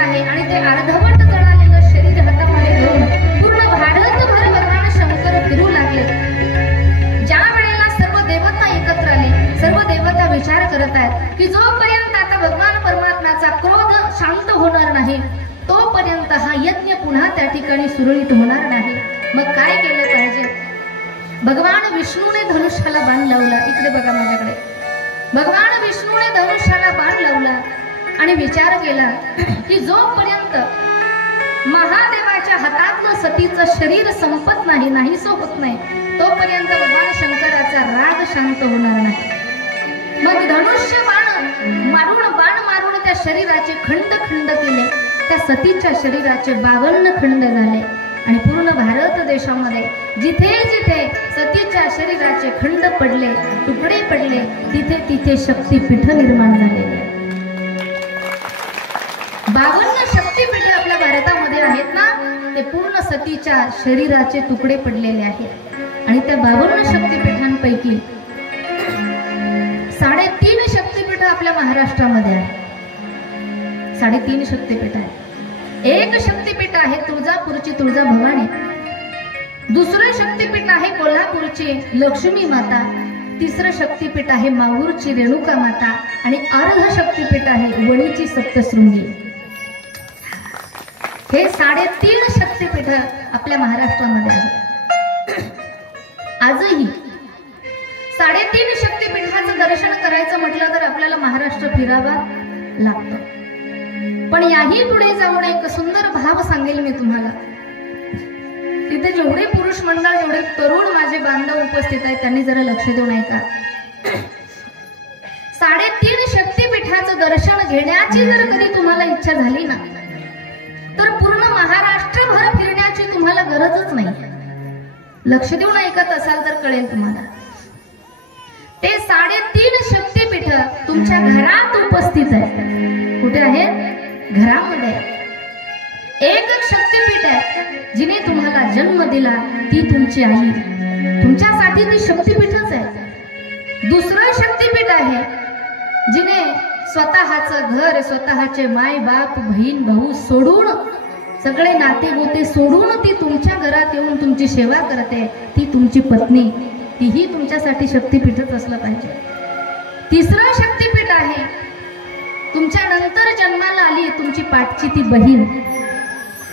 आहे आणि ते अर्धवट जळालेलं शरीर हातामध्ये घेऊन पूर्ण भारतभर भगवान शंकर फिरू लागले। ज्या वेळेला सर्व देवता एकत्र आले, सर्व देवता विचार करत आहेत की जोपर्यंत आता भगवान परमात्म्याचा क्रोध शांत होणार नाही तोपर्यंत हा यज्ञ पुन्हा त्या ठिकाणी सुरळीत होणार नाही। मग काय केलं पाहिजे? भगवान विष्णूने धनुष्याला बाण लावला। इकडे बघा माझ्याकडे। भगवान विष्णूने धनुष्याला बाण लावला आणि विचार केला की जोपर्यंत महादेवाच्या हातातलं सतीचं शरीर संपत नाही, नाहीसं होत नाही, तोपर्यंत भगवान शंकराचा राग शांत होणार नाही। मग धनुष्य बाण मारून त्या शरीराचे खंड खंड केले। त्या सतीच्या शरीराचे 52 खंड झाले आणि पूर्ण भारत देशामध्ये जिथे जिथे सतीच्या शरीराचे खंड पडले, तुकडे पडले, तिथे तिथे शक्तिपीठ निर्माण झालेले। 52 शक्तिपीठे आपल्या भारतामध्ये आहेत ना, ते पूर्ण सतीच्या शरीराचे तुकडे पडलेले आहेत। आणि त्या 52 शक्तिपीठांपैकी 3.5 शक्तिपीठ आपल्या महाराष्ट्रामध्ये आहे। 3.5 शक्तिपीठ आहे। एक शक्तिपीठ आहे तुळजापूरची तुळजा भवानी, दुसरं शक्तिपीठ आहे कोल्हापूरची लक्ष्मी माता, तिसरं शक्तिपीठ आहे माहूरची रेणुका माता आणि अर्ध शक्तिपीठ आहे वणीची सप्तशृंगी। हे 3.5 शक्तिपीठ आपल्या महाराष्ट्रामध्ये आहे। आजही 3.5 शक्तिपीठाचं दर्शन करायचं म्हटलं तर आपल्याला महाराष्ट्र फिरावा लागतं। पण याही पुढे जाऊन एक सुंदर भाव सांगेल मी तुम्हाला। तिथे जेवढे पुरुष मंडळ, जेवढे तरुण माझे बांधव उपस्थित आहेत त्यांनी जरा लक्ष देऊन ऐका। 3.5 शक्तिपीठाचं दर्शन घेण्याची जर कधी तुम्हाला इच्छा झाली ना तर पूर्ण महाराष्ट्रभर फिरण्याची तुम्हाला गरजच नाही। लक्ष देऊन ऐकत असाल तर कळेल तुम्हाला। ते 3.5 शक्तिपीठ तुमच्या घरात उपस्थित आहे। कुठे आहे? घरामध्ये। एक शक्तिपीठ आहे जिने तुम्हाला जन्म दिला, ती तुमची आई, तुमच्यासाठी ती शक्तिपीठच आहे। दुसरं शक्तिपीठ आहे जिने स्वतःचं घर, स्वतःचे माय बाप, बहीण भाऊ सोडून, सगळे नाते गोते सोडून ती तुमच्या घरात येऊन तुमची सेवा करते, ती तुमची पत्नी, तीही तुमच्यासाठी शक्तिपीठच असलं पाहिजे। तिसरं शक्तिपीठ आहे तुमच्या नंतर जन्माला आली तुमची पाठची ती बहीण,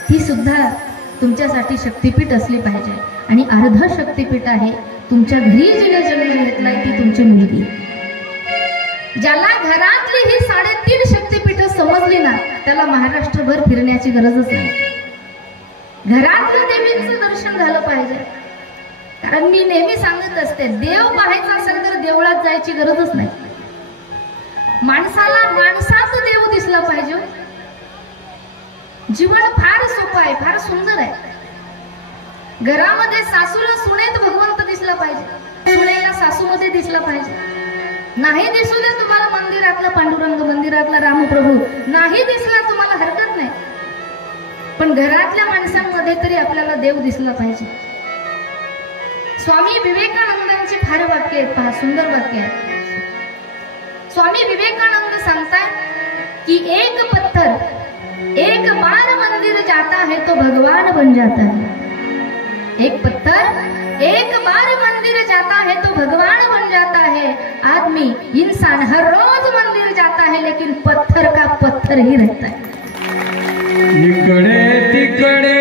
ती सुद्धा तुमच्यासाठी शक्तिपीठ असली पाहिजे। आणि अर्ध शक्तिपीठ आहे तुमच्या घरी जिने जन्म घेतलाय ती तुमची मुलगी। ज्याला घरातली ही 3.5 शक्तिपीठ समजली ना त्याला महाराष्ट्रभर फिरण्याची गरजच नाही। घरातल्या देवींचं दर्शन झालं पाहिजे। कारण मी नेहमी सांगत असते, देव पाहायचा असेल तर देवळात जायची गरजच नाही। माणसाला माणसात देव दिसला पाहिजे। जीवन फार सोपं आहे, फार सुंदर आहे। घरामध्ये सासूला सुनेत भगवंत दिसला पाहिजे, सुनेला सासूमध्ये दिसला पाहिजे। नाही दिसू दे तुम्हाला मंदिरातला पांडुरंग, मंदिरातला रामप्रभू नाही दिसला तुम्हाला हरकत नाही, पण घरातल्या माणसांमध्ये तरी आपल्याला देव दिसला पाहिजे। स्वामी विवेकानंदांची फार वाक्य आहेत, फार सुंदर वाक्य आहेत। स्वामी विवेकानंद सांगतात कि एक पत्थर एक बार मंदिर जाता है तो भगवान बन जाता है। एक पत्थर एक बार मंदिर जाता है तो भगवान बन जाता है। आदमी इंसान हर रोज मंदिर जाता है लेकिन पत्थर का पत्थर ही रहता है। इकडे तिकडे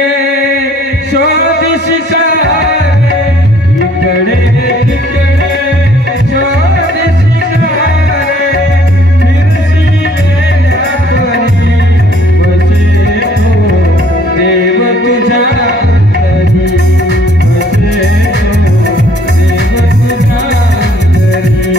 शोध शिकारे, इकडे तिकडे शोध शिकारे, फिरसी लेण्यापरी बसे तो देव तुझ्या अंतरी, बसे तो देव तुझ्या अंतरी।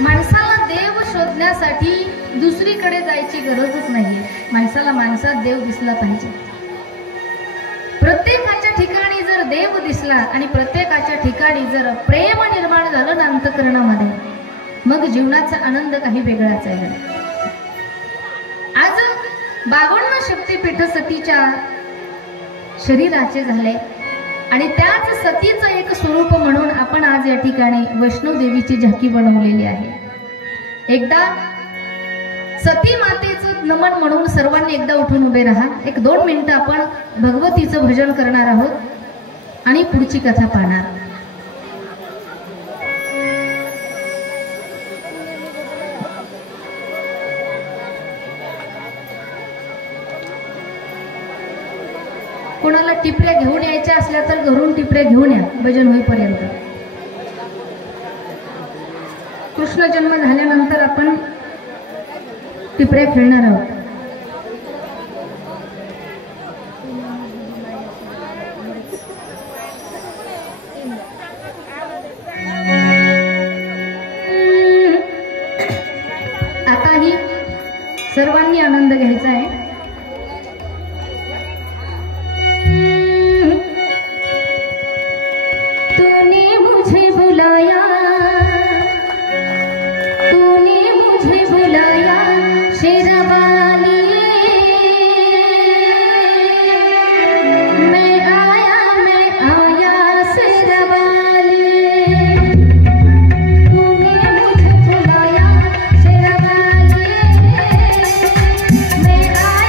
माणसाला देव शोधण्यासाठी दुसरीकडे जायची गरजच नाहीये. माणसाला माणसात देव दिसला पाहिजे. प्रत्येकाच्या ठिकाणी जर देव दिसला आणि प्रत्येकाच्या ठिकाणी जर प्रेम निर्माण झालं ना अंतःकरणामध्ये, मग जीवनाचा आनंद काही वेगळाच आहे. आज 52 शक्तिपीठ सतीच्या शरीराचे झाले आणि त्याच सतीचं एक स्वरूप म्हणून आपण आज या ठिकाणी वैष्णोदेवीची झाकी बनवलेली आहे. एकदा सती मातेचं नमन म्हणून सर्वांनी एकदा उठून उभे राहा. 1-2 मिनिटं आपण भगवतीचं भजन करणार आहोत आणि पुढची कथा पाहणार. कोणाला टिपऱ्या घेऊन यायच्या असल्या तर घरून टिपऱ्या घेऊन या भजन होईपर्यंत. कृष्ण जन्म झाल्यानंतर आपण टिपऱ्या खेळणार आहोत. आताही सर्वांनी आनंद घ्यायचा आहे. तूने मुझे बुलाया, तूने मुझे बुलाया शेरवाली, मैं आया शेरवाली. तूने मुझे बुलाया शेरवाली, मैं आया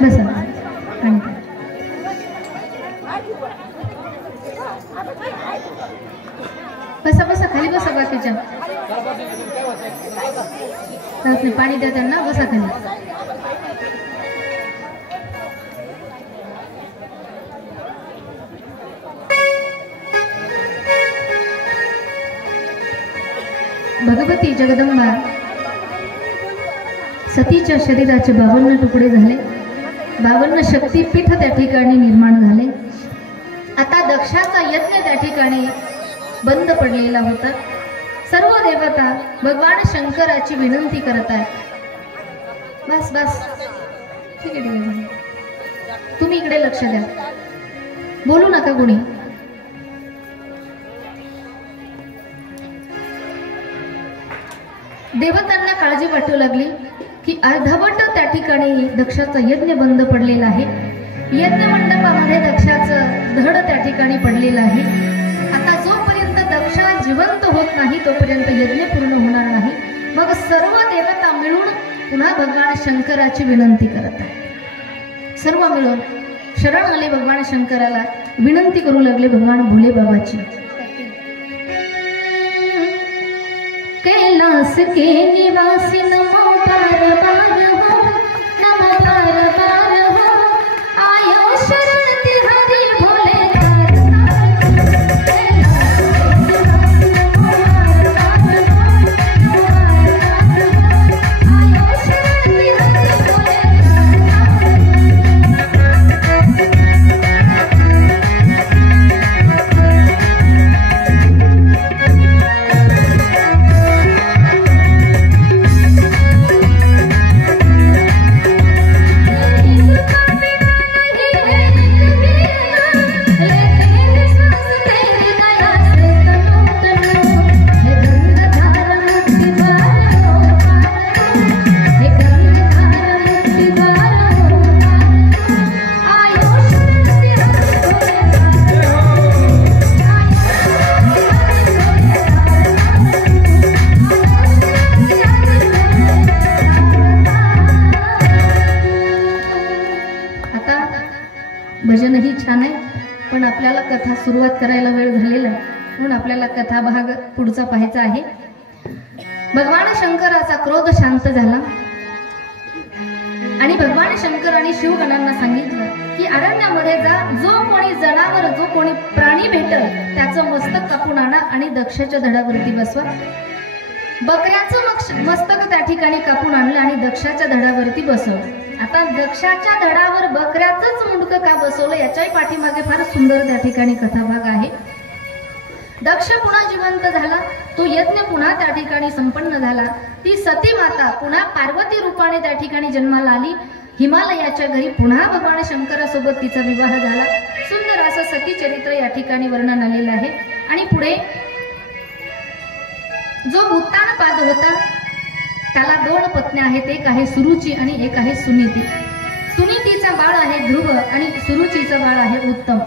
बसा आणि बसा बसा खाली बसा बाकीच्या पाणी द्या त्यांना बसा खाली भगवती जगदंबा सतीच्या शरीराचे 52 तुकडे झाले 52 शक्तीपीठ त्या ठिकाणी निर्माण झाले आता दक्षाचा यज्ञ त्या ठिकाणी बंद पडलेला होता सर्व देवता भगवान शंकराची विनंती करत आहेत बस बस ठीक आहे तुम्ही इकडे लक्ष द्या बोलू नका कोणी देवतांना काळजी वाटू लागली की अर्धवट त्या ठिकाणी दक्षाचा यज्ञ बंद पडलेला आहे यज्ञ मंडपामध्ये दक्षाचं धड त्या ठिकाणी पडलेलं आहे आता जोपर्यंत दक्षा जिवंत होत नाही तोपर्यंत यज्ञ पूर्ण होणार नाही मग सर्व देवता मिळून पुन्हा भगवान शंकराची विनंती करत आहे सर्व मिळून शरण आले भगवान शंकराला विनंती करू लागले भगवान भोले बाबाची कैलास के निवासी नमो पार पार हो नमो पार पार हो आयो शरण तिहारी भोले भजनही छान आहे पण आपल्याला कथा सुरुवात करायला वेळ झालेला आहे म्हणून आपल्याला कथा भाग पुढचा पाहायचा आहे भगवान शंकराचा क्रोध शांत झाला आणि भगवान शंकराने शिवगणांना सांगितलं की अरण्यामध्ये जा जो कोणी जनावर जो कोणी प्राणी भेटल त्याचं मस्तक कापून आणा आणि दक्षाच्या धडावरती बसवा बकऱ्याचं मस्तक त्या ठिकाणी कापून आणलं आणि दक्षाच्या धडावरती बसवलं आता दक्षाच्या धडावर बकऱ्याचंच मुंडकं का बसवलं याच्याही पाठीमागे फार सुंदर त्या ठिकाणी कथाभाग आहे दक्ष पुन्हा जिवंत झाला तो यज्ञ पुन्हा त्या ठिकाणी संपन्न झाला ती सती माता पुन्हा पार्वती रूपाने त्या ठिकाणी जन्माला आली हिमालयाच्या घरी पुन्हा भगवान शंकरासोबत तिचा विवाह झाला सुंदर असं सती चरित्र या ठिकाणी वर्णन आलेलं आहे आणि पुढे जो उत्तानपाद होता त्याला 2 पत्न्या आहेत एक आहे सुरुची आणि एक आहे सुनीती सुनीतीचा बाळ आहे ध्रुव आणि सुरुचीचा बाळ आहे उत्तम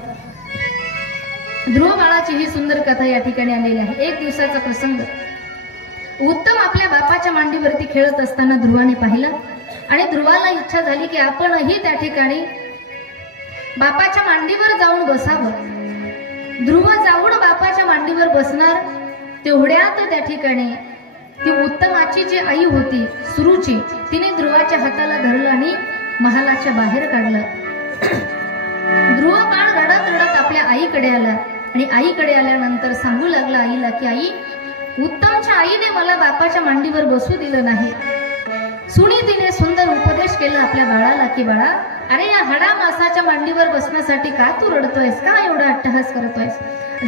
ध्रुव बाळाची ही सुंदर कथा या ठिकाणी आलेली आहे एक दिवसाचा प्रसंग उत्तम आपल्या बापाच्या मांडीवरती खेळत असताना ध्रुवाने पाहिलं आणि ध्रुवाला इच्छा झाली की आपणही त्या ठिकाणी बापाच्या मांडीवर जाऊन बसावं ध्रुव जाऊन बापाच्या मांडीवर बसणार तेवढ्यात त्या ठिकाणी ती उत्तमाची जी आई होती सुरुची तिने ध्रुवाच्या हाताला धरलं आणि महालाच्या बाहेर काढलं ध्रुव बाळ रडत रडत आपल्या आईकडे आला आणि आईकडे आल्यानंतर सांगू लागला आईला की आई उत्तमच्या आईने मला बापाच्या मांडीवर बसू दिलं नाही सुनीतीने सुंदर उपदेश केला आपल्या बाळाला की बाळा अरे या हाडा मासाच्या मांडीवर बसण्यासाठी का तू रडतोयस का एवढा अट्टहास करतोयस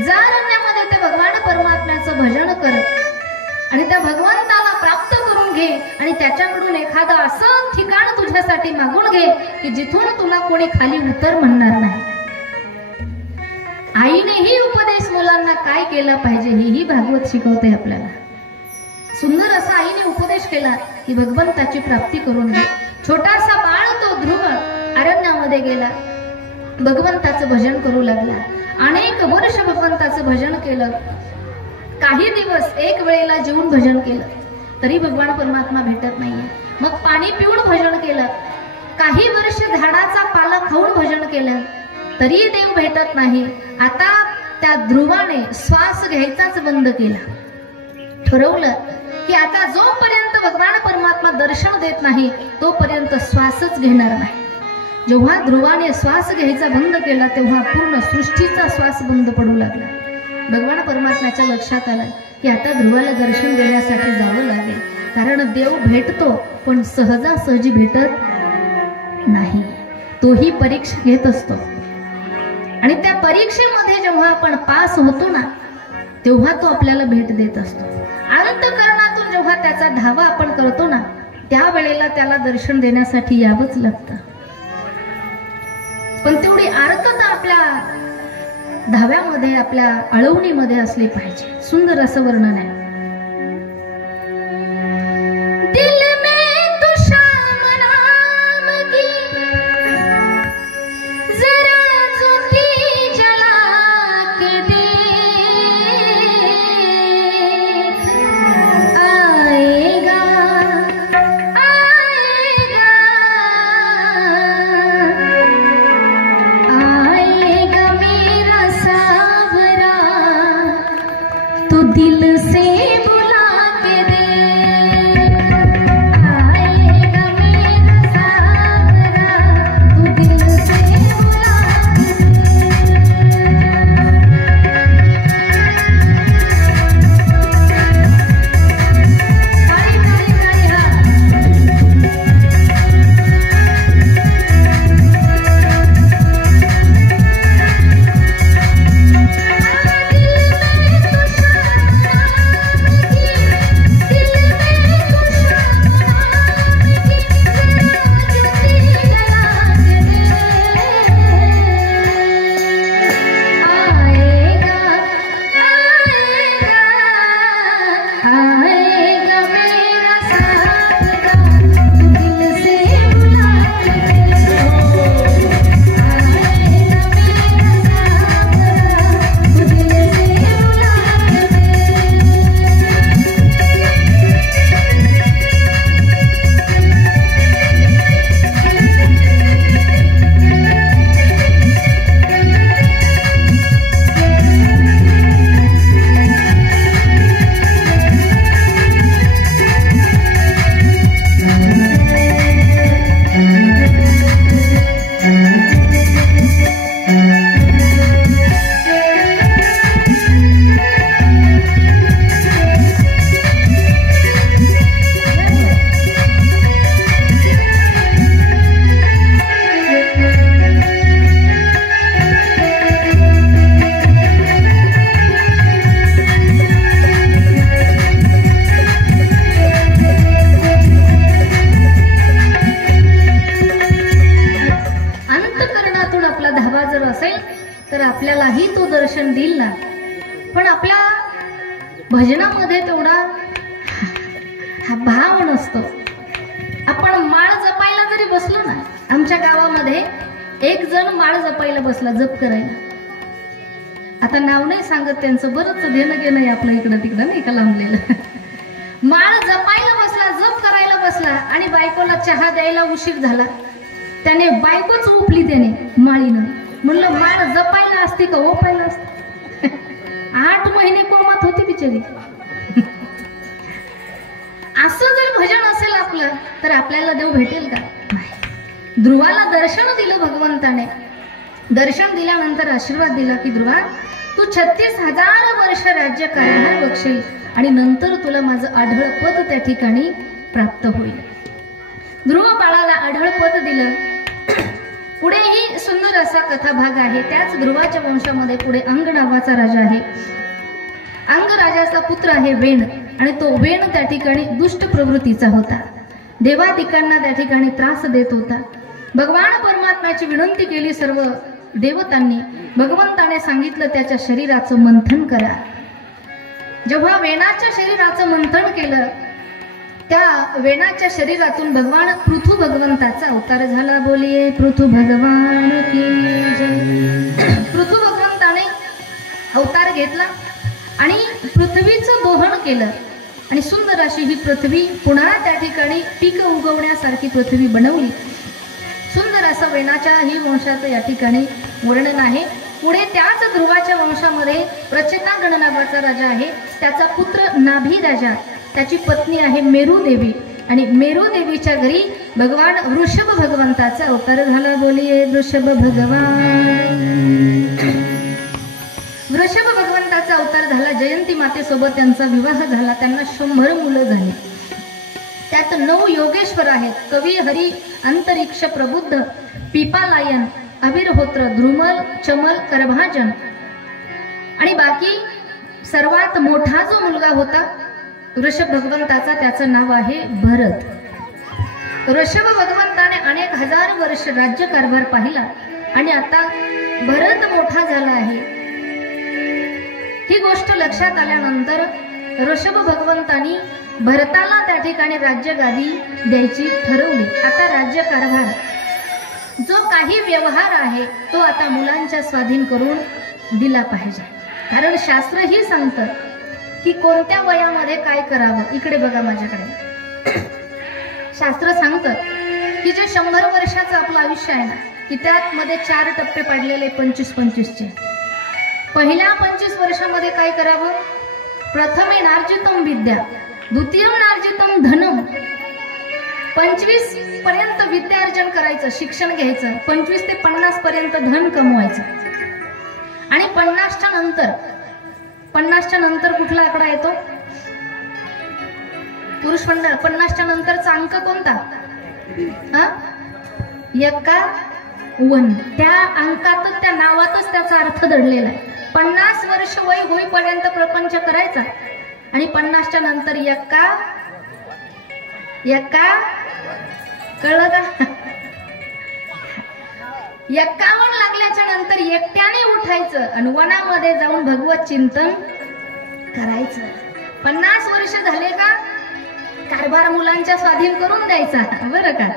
जा अरण्यामध्ये त्या भगवान परमात्म्याचं भजन कर आणि त्या भगवंताला प्राप्त करून घे आणि त्याच्याकडून एखादं असं ठिकाण तुझ्यासाठी मागून घे की जिथून तुला कोणी खाली उतर म्हणणार नाही आईनेही उपदेश मुलांना काय केलं पाहिजे ही भागवत शिकवते आपल्याला सुंदर असा आईने उपदेश केला की भगवंताची प्राप्ती करून घे छोटासा बाळ तो ध्रुव अरण्यामध्ये गेला भगवंताचं भजन करू लागला अनेक वर्ष भगवंताचं भजन केलं काही दिवस एक वेळेला जेवून भजन केलं तरी भगवान परमात्मा भेटत नाहीये मग पाणी पिऊन भजन केलं काही वर्ष झाडाचा पाला खाऊन भजन केलं तरी देव भेटत नाही. आता त्या ध्रुवाने श्वास घ्यायचाच बंद केला. ठरवलं की आता जोपर्यंत भगवान परमात्मा दर्शन देत नाही तोपर्यंत श्वासच घेणार नाही. जेव्हा ध्रुवाने श्वास घ्यायचा बंद केला तेव्हा पूर्ण सृष्टीचा श्वास बंद पडू लागला. भगवान परमात्म्याच्या लक्षात आलं की आता ध्रुवाला दर्शन देण्यासाठी जावं लागेल, कारण देव भेटतो पण सहजासहजी भेटत नाही. तोही परीक्षा घेत असतो आणि त्या परीक्षेमध्ये जेव्हा आपण पास होतो ना तेव्हा तो आपल्याला भेट देत असतो. अंतःकरणातून जेव्हा त्याचा धावा आपण करतो ना त्यावेळेला त्याला दर्शन देण्यासाठी यावंच लागतं. पण तेवढी आर्तता आपल्या धाव्यामध्ये, आपल्या अळवणीमध्ये असली पाहिजे. सुंदर असं वर्णन आहे. दिल में तू शाम नाम की जरा ज्योति जला के देख, आएगा आएगा मेरा सावरा, तू दिल से बुला के देख, आएगा मेरा सावरा, तू दिल से बुला के आपल्यालाही तो दर्शन देईल ना. पण आपल्या भजनामध्ये तेवढा हा भाव नसतो. आपण माळ जपायला जरी बसलो ना, आमच्या गावामध्ये एक जण माळ जपायला बसला, जप करायला. आता नाव नाही सांगत त्यांचं, बरंच देणं घेणं आहे आपलं इकडं तिकडं नाही का लांबलेलं. माळ जपायला बसला, जप करायला बसला आणि बायकोला चहा द्यायला उशीर झाला. त्याने बायकोच उपली त्याने माळीनं. म्हणलं माळ जपायला असती का ओपायला असती? 8 महिने कोमात होती बिचारी. असं जर भजन असेल आपलं तर आपल्याला देव भेटेल का? ध्रुवाला दर्शन दिलं भगवंताने. दर्शन दिल्यानंतर आशीर्वाद दिला की ध्रुवा तू 36,000 वर्ष राज्य करायला बघशील आणि नंतर तुला माझं आढळ पद त्या ठिकाणी प्राप्त होईल. ध्रुव बाळाला आढळ पद दिलं. पुढेही सुंदर असा कथाभाग आहे. त्याच ध्रुवाच्या वंशामध्ये पुढे अंग नावाचा राजा आहे. अंग राजाचा पुत्र आहे वेण आणि तो वेण त्या ठिकाणी दुष्ट प्रवृत्तीचा होता. देवादिकांना त्या ठिकाणी त्रास देत होता. भगवान परमात्म्याची विनंती केली सर्व देवतांनी. भगवंताने सांगितलं त्याच्या शरीराचं मंथन करा. जेव्हा वेणाच्या शरीराचं मंथन केलं त्या वेणाच्या शरीरातून भगवान पृथु भगवंताचा अवतार झाला. बोलिये पृथु भगवान की जय. पृथु भगवंताने अवतार घेतला आणि पृथ्वीचं दोहन केलं आणि सुंदर अशी ही पृथ्वी पुन्हा त्या ठिकाणी पीक उगवण्यासारखी पृथ्वी बनवली. असं वेनाच्याही वंशाचं या ठिकाणी वर्णन आहे. पुढे त्याच ध्रुवाच्या वंशामध्ये प्रचेतागण नावाचा राजा आहे. त्याचा पुत्र नाभी राजा, त्याची पत्नी आहे मेरू देवी आणि मेरू देवीच्या घरी भगवान वृषभ भगवंताचा अवतार झाला. बोलिये वृषभ भगवान. वृषभ भगवंताचा अवतार झाला. जयंती मातेसोबत त्यांचा विवाह झाला. त्यांना 100 मुलं झाली. त्यात 9 योगेश्वर आहेत. कवी, हरी, अंतरिक्ष, प्रबुद्ध, पिपालायन, अविरहोत्र, द्रुमल, चमल, करभाजन आणि बाकी सर्वात मोठा जो मुलगा होता वृषभ भगवंताचा, त्याचं नाव आहे भरत. वृषभ भगवंताने अनेक हजार वर्ष राज्यकारभार पाहिला आणि आता भरत मोठा झाला आहे. ही गोष्ट लक्षात आल्यानंतर ऋषभ भगवंतांनी भरताला त्या ठिकाणी राज्यगादी द्यायची ठरवली. आता राज्यकारभार जो काही व्यवहार आहे तो आता मुलांच्या स्वाधीन करून दिला पाहिजे. कारण शास्त्र ही सांगतं की कोणत्या वयामध्ये काय करावं. इकडे बघा माझ्याकडे. शास्त्र सांगतं की जे 100 वर्षाचं आपलं आयुष्य आहे ना, की त्यात मध्ये 4 टप्पे पाडलेले 25-25चे. पहिल्या 25 वर्षामध्ये काय करावं? प्रथमे नार्जितम विद्या, द्वितीयम नार्जितम धनम. 25 पर्यंत विद्यार्जन करायचं, शिक्षण घ्यायचं. 25 ते 50 पर्यंत धन कमवायचं. आणि 50च्या नंतर कुठला आकडा येतो? पुरुष मंडळ. 50च्या नंतरचा अंक कोणता? 51. त्या अंकातच, त्या नावातच त्याचा अर्थ दडलेला आहे. 50 वर्ष वय होईपर्यंत प्रपंच करायचा आणि 50च्या नंतर कळलं का? 51 लागल्याच्या नंतर एकट्याने उठायचं आणि वनामध्ये जाऊन भगवत चिंतन करायचं. 50 वर्ष झाले का कारभार मुलांच्या स्वाधीन करून द्यायचा, बरं का,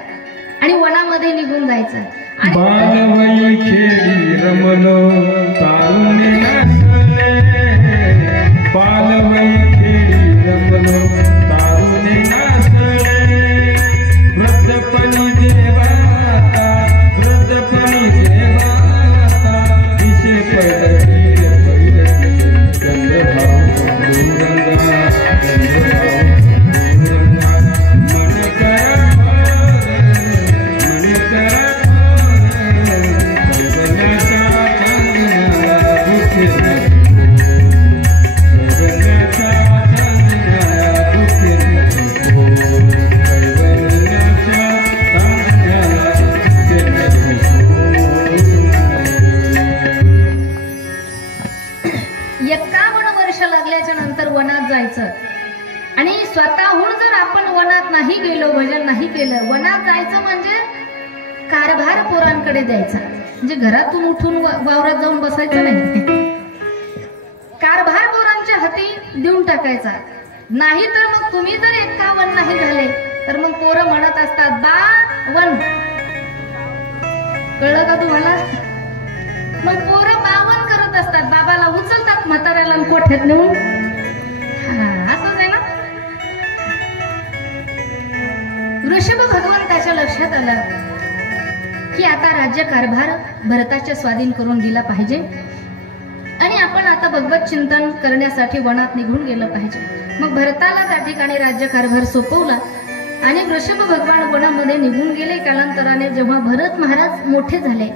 आणि वनामध्ये निघून जायचं. बालवयी खेळी रमलो तारुणे नाचले, बालवयी खेळी रमलो तारुणे नाचले, वृद्धपणी देवाता, वृद्धपणी देवाता, दिशे पैलती पैलती चंद्रभाव पांडुरंगा, चंद्रभाव पांडुरंगा, मन करा मन करा आणि स्वतःहून जर आपण वनात नाही गेलो, भजन नाही केलं, वनात जायचं म्हणजे कारभार पोरांकडे द्यायचा. म्हणजे घरातून उठून वावरात जाऊन बसायचं नाही. कारभार पोरांच्या हाती देऊन टाकायचा. नाही तर मग तुम्ही जर 51 नाही झाले तर मग पोरं म्हणत असतात 52. कळलं का तुम्हाला? मग पोरं 52 करत असतात. बाबाला उचलतात म्हाताऱ्याला कोठ्यात नेऊन. असंच आहे ना. वृषभ भगवंताच्या लक्षात आलं की आता राज्यकारभार भरताच्या स्वाधीन करून दिला पाहिजे आणि आपण आता भगवत चिंतन करण्यासाठी वनात निघून गेलं पाहिजे. मग भरताला त्या ठिकाणी राज्यकारभार सोपवला आणि वृषभ भगवान वनामध्ये निघून गेले. कालांतराने जेव्हा भरत महाराज मोठे झाले,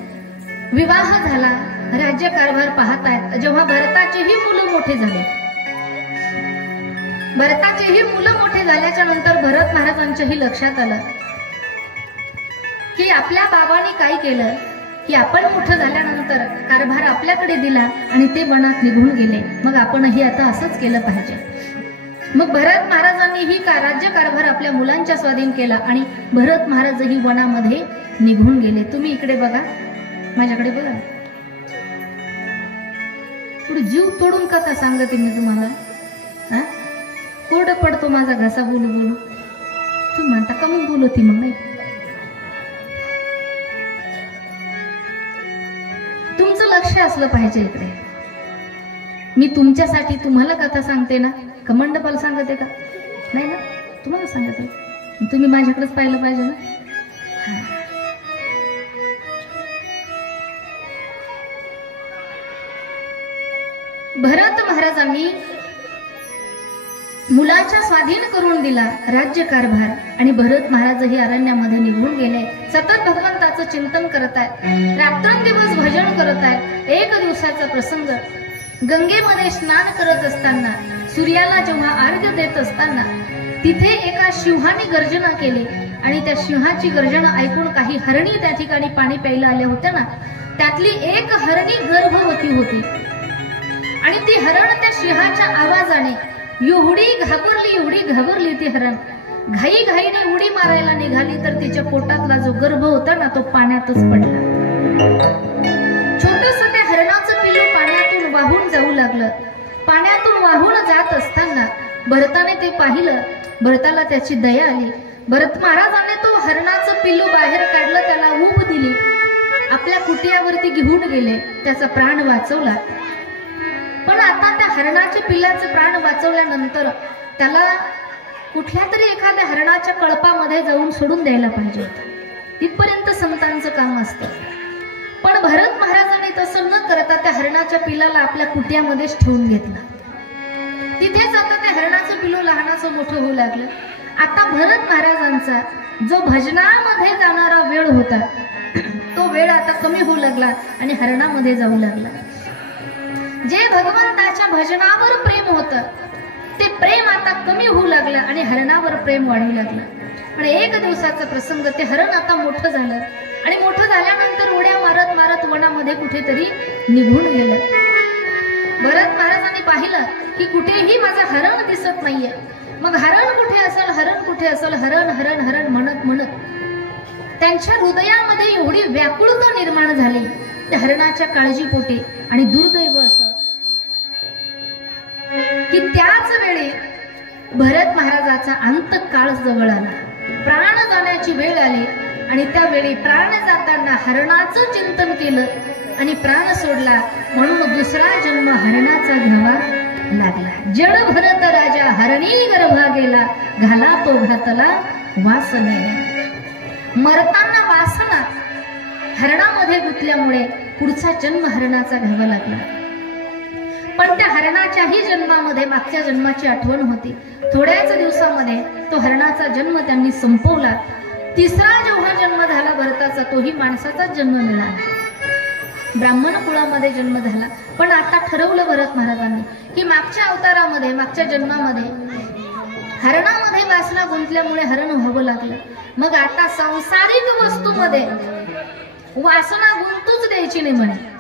विवाह झाला, राज्यकारभार पाहतायत, जेव्हा भरताचेही मुलं मोठे झाले, भरताचेही मुलं मोठे झाल्याच्या नंतर भरत महाराजांच्याही लक्षात आलं की आपल्या बाबांनी काय केलं की आपण मोठं झाल्यानंतर कारभार आपल्याकडे दिला आणि ते वनात निघून गेले. मग आपणही आता असंच केलं पाहिजे. मग भरत महाराजांनी ही राज्यकारभार आपल्या मुलांच्या स्वाधीन केला आणि भरत महाराजही वनामध्ये निघून गेले. तुम्ही इकडे बघा, माझ्याकडे बघा. पुढे जीव तोडून कथा सांगते मी तुम्हाला. कोरडं पडतो माझा घसा बोलू बोलू. तुम्ही म्हणता का मग बोलती? मग नाही. तुमचं लक्ष असलं पाहिजे इकडे. मी तुमच्यासाठी तुम्हाला कथा सांगते ना, का मंडपाला सांगते का? नाही ना, तुम्हाला सांगते. तुम्ही माझ्याकडेच पाहिलं पाहिजे ना. भरत महाराजांनी मुलाच्या स्वाधीन करून दिला राज्यकारभार आणि भरत महाराजही अरण्यामध्ये निघून गेले. सतत भगवंताचं चिंतन करत आहेत, रात्रंदिवस भजन करत आहेत. एक दिवसाचा प्रसंग, गंगेमध्ये स्नान करत असताना, सूर्याला जेव्हा अर्घ्य देत असताना तिथे एका सिंहाने गर्जना केली आणि त्या सिंहाची गर्जना ऐकून काही हरणी त्या ठिकाणी पाणी प्यायला आल्या होत्या ना, त्यातली एक हरणी गर्भवती होती आणि ती हरण त्या सिंहाच्या आवाजाने एवढी घाबरली ती हरण. घाईघाईने उडी मारायला निघाली तर तिच्या पोटातला जो गर्भ होता ना तो पाण्यातच पडला. छोटस त्या हरणाचं पिल्लू पाण्यातून वाहून जाऊ लागलं. पाण्यातून वाहून जात असताना भरताने ते पाहिलं. भरताला त्याची दया आली. भरत महाराजाने तो हरणाचं पिल्लू बाहेर काढलं, त्याला ऊब दिली, आपल्या कुटियावरती घेऊन गेले, त्याचा प्राण वाचवला. पण आता त्या हरणाच्या पिल्लाचे प्राण वाचवल्यानंतर त्याला कुठल्या तरी एखाद्या हरणाच्या कळपामध्ये जाऊन सोडून द्यायला पाहिजे. तिथपर्यंत संतांचं काम असतं. पण भरत महाराजांनी तसं न करता त्या हरणाच्या पिल्लाला आपल्या कुट्यामध्येच ठेवून घेतलं. तिथेच आता त्या हरणाचं पिल्लू लहानाचं मोठं होऊ लागलं. आता भरत महाराजांचा जो भजनामध्ये जाणारा वेळ होता तो वेळ आता कमी होऊ लागला आणि हरणामध्ये जाऊ लागला. जे भगवंताच्या भजनावर प्रेम होतं ते प्रेम आता कमी होऊ लागलं आणि हरणावर प्रेम वाढू लागलं. पण एक दिवसाचा प्रसंग, ते हरण आता मोठं झालं आणि मोठं झाल्यानंतर उड्या मारत मारत वनामध्ये कुठेतरी निघून गेलं. भरत महाराजांनी पाहिलं की कुठेही माझं हरण दिसत नाहीये. मग हरण कुठे असेल, हरण कुठे असेल, हरण हरण हरण म्हणत म्हणत त्यांच्या हृदयामध्ये एवढी व्याकुळता निर्माण झाली त्या हरणाच्या काळजीपोटी. आणि दुर्दैव असं की त्याच वेळी भरत महाराजाचा अंतकाळ जवळ आला, प्राण जाण्याची वेळ आली आणि त्यावेळी प्राण जाताना हरणाचं चिंतन केलं आणि प्राण सोडला. म्हणून दुसरा जन्म हरणाचा घ्यावा लागला. जड भरत राजा हरणी गर्भा गेला, घाला तो घातला वासनेला. मरताना वासना हरणामध्ये गुंतल्यामुळे पुढचा जन्म हरणाचा घ्यावा लागला. पण त्या हरणाच्याही जन्मामध्ये मागच्या जन्माची आठवण होती. थोड्याच दिवसामध्ये तो हरणाचा जन्म त्यांनी संपवला. तिसरा जेव्हा जन्म झाला भरताचा, तोही माणसाचाच जन्म मिळाला, ब्राह्मण कुळामध्ये जन्म झाला. पण आता ठरवलं भरत महाराजांनी की मागच्या अवतारामध्ये, मागच्या जन्मामध्ये हरणामध्ये वासना गुंतल्यामुळे हरण व्हावं लागलं. मग आता सांसारिक वस्तूमध्ये वासना गुंतूच द्यायची नाही म्हणे.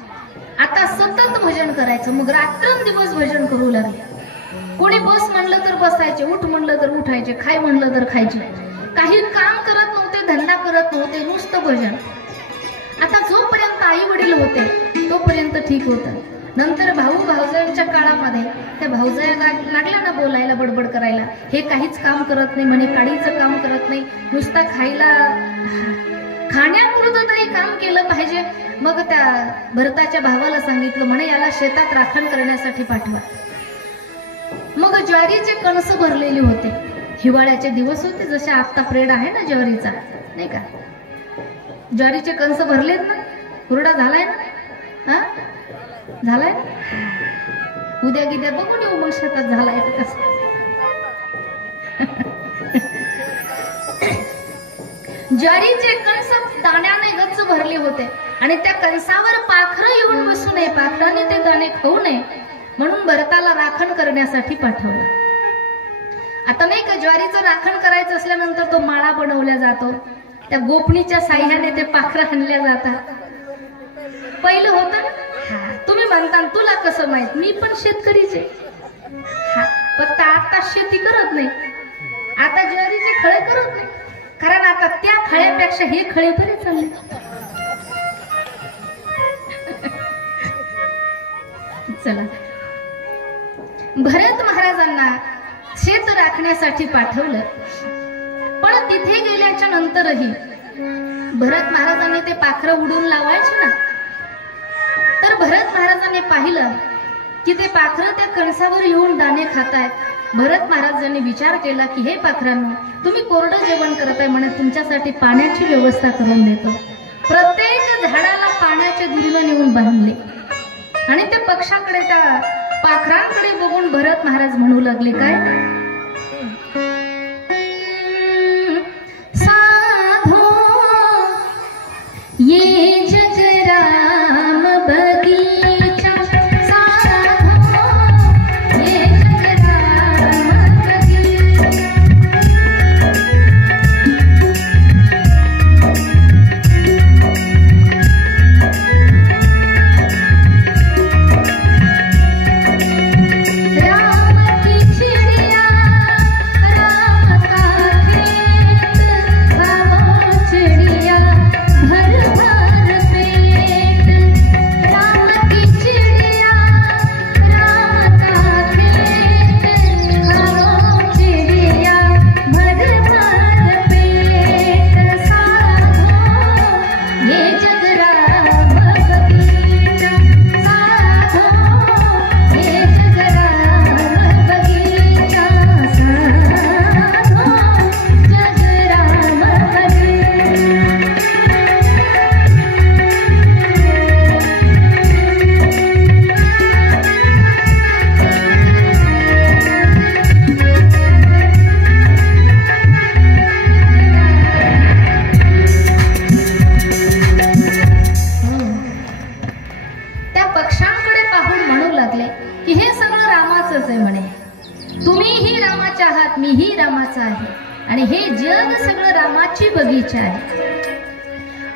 आता सतत भजन करायचं. मग रात्रंदिवस भजन करू लागले. कोणी बस म्हणलं तर बसायचे, उठ म्हणलं तर उठायचे, खाय म्हणलं तर खायचे. काही काम करत नव्हते, धंदा करत नव्हते, नुसतं भजन. आता जोपर्यंत आई वडील होते तोपर्यंत ठीक होतं. नंतर भाऊ भाऊजांच्या काळामध्ये त्या भाऊजाला लागला ना बोलायला, बडबड करायला, हे काहीच काम करत नाही म्हणे, काडीचं काम करत नाही, नुसता खायला, खाण्यापुरतं तरी काम केलं पाहिजे. मग त्या भरताच्या भावाला सांगितलं म्हणे याला शेतात राखण करण्यासाठी पाठवा. मग ज्वारीचे कणस भरलेले होते. हिवाळ्याचे दिवस होते, जसे आता प्रेड आहे ना ज्वारीचा, नाही का, ज्वारीचे कणस भरलेत ना, हुरडा झालाय ना, हा झालाय. उद्या गिद्या बघून येऊ मग शेतात झालाय कसं. ज्वारीचे कणस दाण्याने गच्च भरले होते आणि त्या कणसावर पाखरं येऊन बसू नये, पाखराने ते दाणे खाऊ नये म्हणून भरताला राखण करण्यासाठी पाठवलं. आता नाही का ज्वारीचं राखण करायचं असल्यानंतर तो माळा बनवला जातो, त्या गोपणीच्या साह्याने ते पाखरं आणल्या जातात. पहिलं होतं ना, तुम्ही म्हणता तुला कसं माहित, मी पण शेतकरीचे, फक्त आता शेती करत नाही, आता ज्वारीचे खळे करत नाही, कारण आता त्या खळ्यापेक्षा हे खळे बरे चालले. चला, भरत महाराजांना शेत राखण्यासाठी पाठवलं. पण तिथे गेल्याच्या नंतरही भरत महाराजांनी ते पाखरं उडून लावायचे ना, तर भरत महाराजांनी पाहिलं की ते पाखरं त्या कणसावर येऊन दाणे खातायत. भरत महाराजांनी विचार केला की हे पाखरांनो, तुम्ही कोरडं जेवण करताय म्हणे, तुमच्यासाठी पाण्याची व्यवस्था करून देतो. प्रत्येक झाडाला पाण्याचे दुर्ग नेऊन बांधले आणि त्या पक्षाकडे, त्या पाखरांकडे बघून भरत महाराज म्हणू लागले काय, साधो ये जग राम बगीचा, साधो ये जग राम बगीचा। मीही रामाचा आहे आणि हे जग सगळं रामाची बगीचा आहे।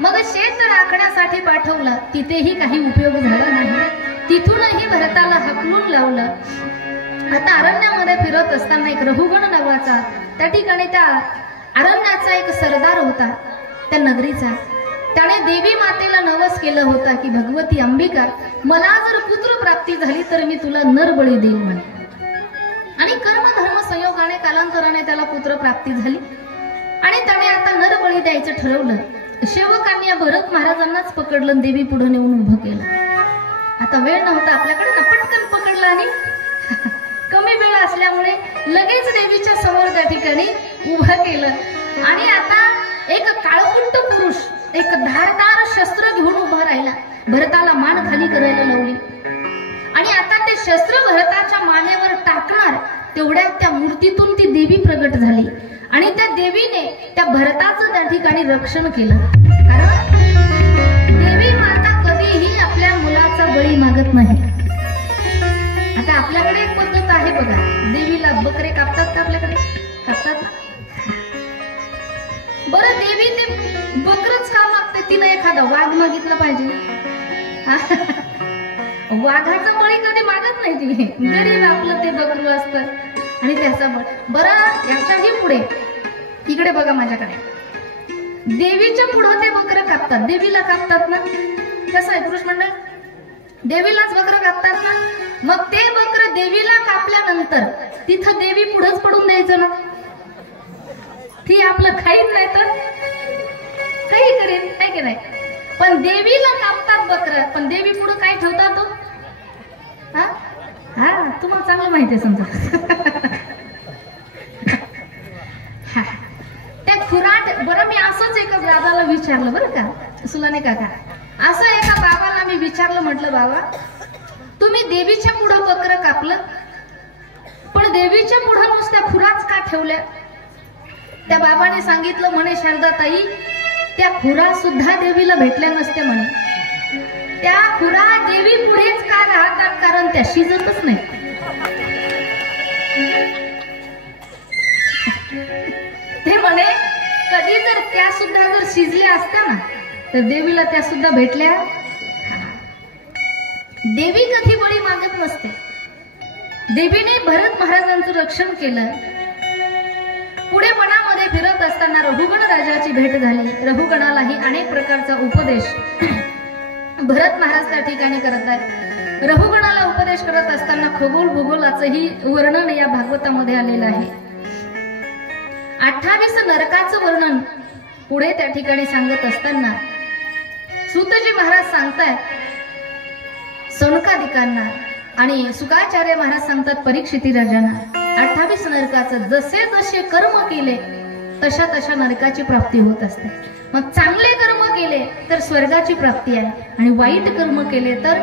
मग शेत राखण्यासाठी पाठवलं, तिथेही काही उपयोग झाला नाही, तिथूनही भरताला हकलून लावलं। आता अरण्यामध्ये फिरत असताना एक रघुगण नावाचा, त्या ठिकाणी त्या अरण्याचा एक सरदार होता त्या नगरीचा, त्याने देवी मातेला नवस केलं होतं की भगवती अंबिका, मला जर पुत्र प्राप्ती झाली तर मी तुला नरबळी देईल म्हणे। आणि कर्म धर्म संयोगाने कालांतराने त्याला पुत्र प्राप्ती झाली आणि त्याने आता नरबळी द्यायचं ठरवलं। सेवकांनी या भरत महाराजांनाच पकडलं, देवी पुढे नेऊन उभं केलं। आता वेळ नव्हता आपल्याकडे, पटकन पकडलं आणि कमी वेळ असल्यामुळे लगेच देवीच्या समोर त्या ठिकाणी उभं केलं। आणि आता एक काळकुंट पुरुष एक धारदार शस्त्र घेऊन उभा राहिला, भरताला मान खाली करायला लावली आणि आता ते शस्त्र भरताच्या मानेवर टाकणार तेवढ्यात त्या मूर्तीतून ती देवी प्रगट झाली आणि त्या देवीने त्या भरताचं त्या ठिकाणी रक्षण केलं। कारण देवी माता कधीही आपल्या मुलाचा बळी मागत नाही। आता आपल्याकडे एक पद्धत आहे बघा, देवीला बकरे कापतात का? आपल्याकडे कापतात ना? बरं, देवी ते बकरच का मागते? तिनं एखादा वाघ मागितला पाहिजे। वाघाचा बळी कधी मागत नाही ती, गरीब आपलं ते बकरू असतं आणि त्याचा बरं याच्याही पुढे इकडे बघा माझ्याकडे, देवीच्या पुढं ते बकरं कापतात, देवीला कापतात ना, कसं आहे पुरुष मंडळ? देवीलाच बकरं कापतात ना, मग ते बकरं देवीला कापल्यानंतर तिथं देवी पुढंच पडून द्यायचं ना, ती आपलं खाईन नाही तर काही करेन, काय की नाही? पण देवीला कापतात बकरं, पण देवी पुढे काय ठेवतात तो? हा हा, तुम्हाला चांगलं माहिती आहे समजा। त्या खुराट, बरं मी असंच एका दादाला विचारलं बरं का, सुलाने काका, असं एका बाबाला मी विचारलं, म्हटलं बाबा तुम्ही देवीच्या पुढं बकरं कापलं, पण देवीच्या पुढं नुसत्या खुराच का ठेवल्या? त्या बाबाने सांगितलं म्हणे, शारदाताई त्या खुरा सुद्धा देवीला भेटल्या नसत्या म्हणे, त्या खुरा देवी पुढेच का राहतात? कारण त्या शिजतच नाही। ते म्हणे कधी जर त्या सुद्धा जर शिजल्या असत्या ना तर देवीला त्या सुद्धा भेटल्या। देवी कधी बळी मागत नसते। देवीने भरत महाराजांचं रक्षण केलं। पुढे वनामध्ये फिरत असताना रघुगण राजाची भेट झाली। रघुगणालाही अनेक प्रकारचा उपदेश भरत महाराज त्या ठिकाणी करत आहेत। रघुगणाला उपदेश करत असताना खगोल भूगोलाचंही वर्णन या भागवतामध्ये आलेलं आहे। 28 नरकाचं वर्णन पुढे त्या ठिकाणी सांगत असताना सूतजी महाराज सांगतायत सौनकादिकांना आणि सुकाचार्य महाराज सांगतात परीक्षिती राजांना, 28 नरकाचं जसे जसे कर्म केले तशा तशा नरकाची प्राप्ती होत असते। मग चांगले कर्म केले तर स्वर्गाची प्राप्ती आहे आणि वाईट कर्म केले तर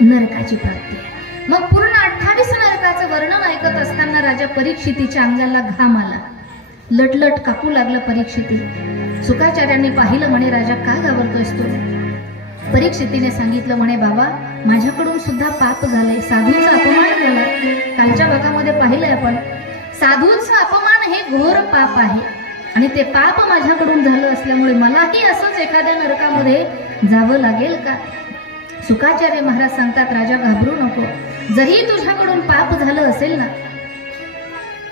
नरकाची प्राप्ती आहे। मग पूर्ण भगवंताचं वर्णन ऐकत असताना राजा परीक्षितीच्या अंगाला घाम आला, लटलट कापू लागलं परीक्षिती. शुकाचार्यांनी पाहिलं, म्हणे राजा का घाबरतोयस तू? परीक्षितीने सांगितलं, म्हणे बाबा माझ्याकडून सुद्धा पाप झाले, साधूचा अपमान झाला. कालच्या भागामध्ये पाहिलंय आपण, साधूचा अपमान हे घोर पाप आहे आणि ते पाप माझ्याकडून झालं असल्यामुळे मलाही असंच एखाद्या नरकामध्ये जावं लागेल का? शुकाचार्य महाराज सांगतात, राजा घाबरू नको. जरी तुझ्याकडून पाप झालं असेल ना,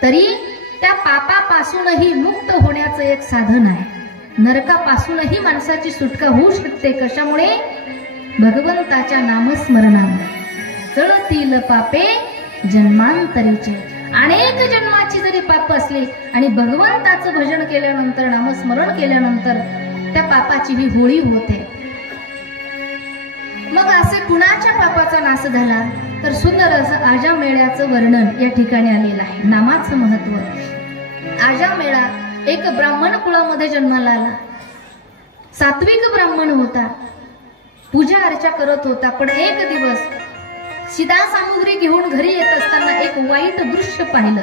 तरी त्या पापापासूनही मुक्त होण्याचं एक साधन आहे. नरकापासूनही माणसाची सुटका होऊ शकते. कशामुळे? भगवंताच्या नामस्मरणाने. चळतील पापे जन्मांतरीचे. अनेक जन्माची जरी पाप असली आणि भगवंताचं भजन केल्यानंतर, नामस्मरण केल्यानंतर त्या पापाची ही होळी होते. मग असे कुणाच्या पापाचा नाश झाला? तर सुंदर असं आजामेळ्याचं वर्णन या ठिकाणी आलेलं आहे. नामाचं महत्व. आजामेळा एक ब्राह्मण कुळामध्ये जन्माला आला. सात्विक ब्राह्मण होता, पूजा अर्चा करत होता. पण एक दिवस सीता सामुग्री घेऊन घरी येत असताना एक वाईट दृश्य पाहिलं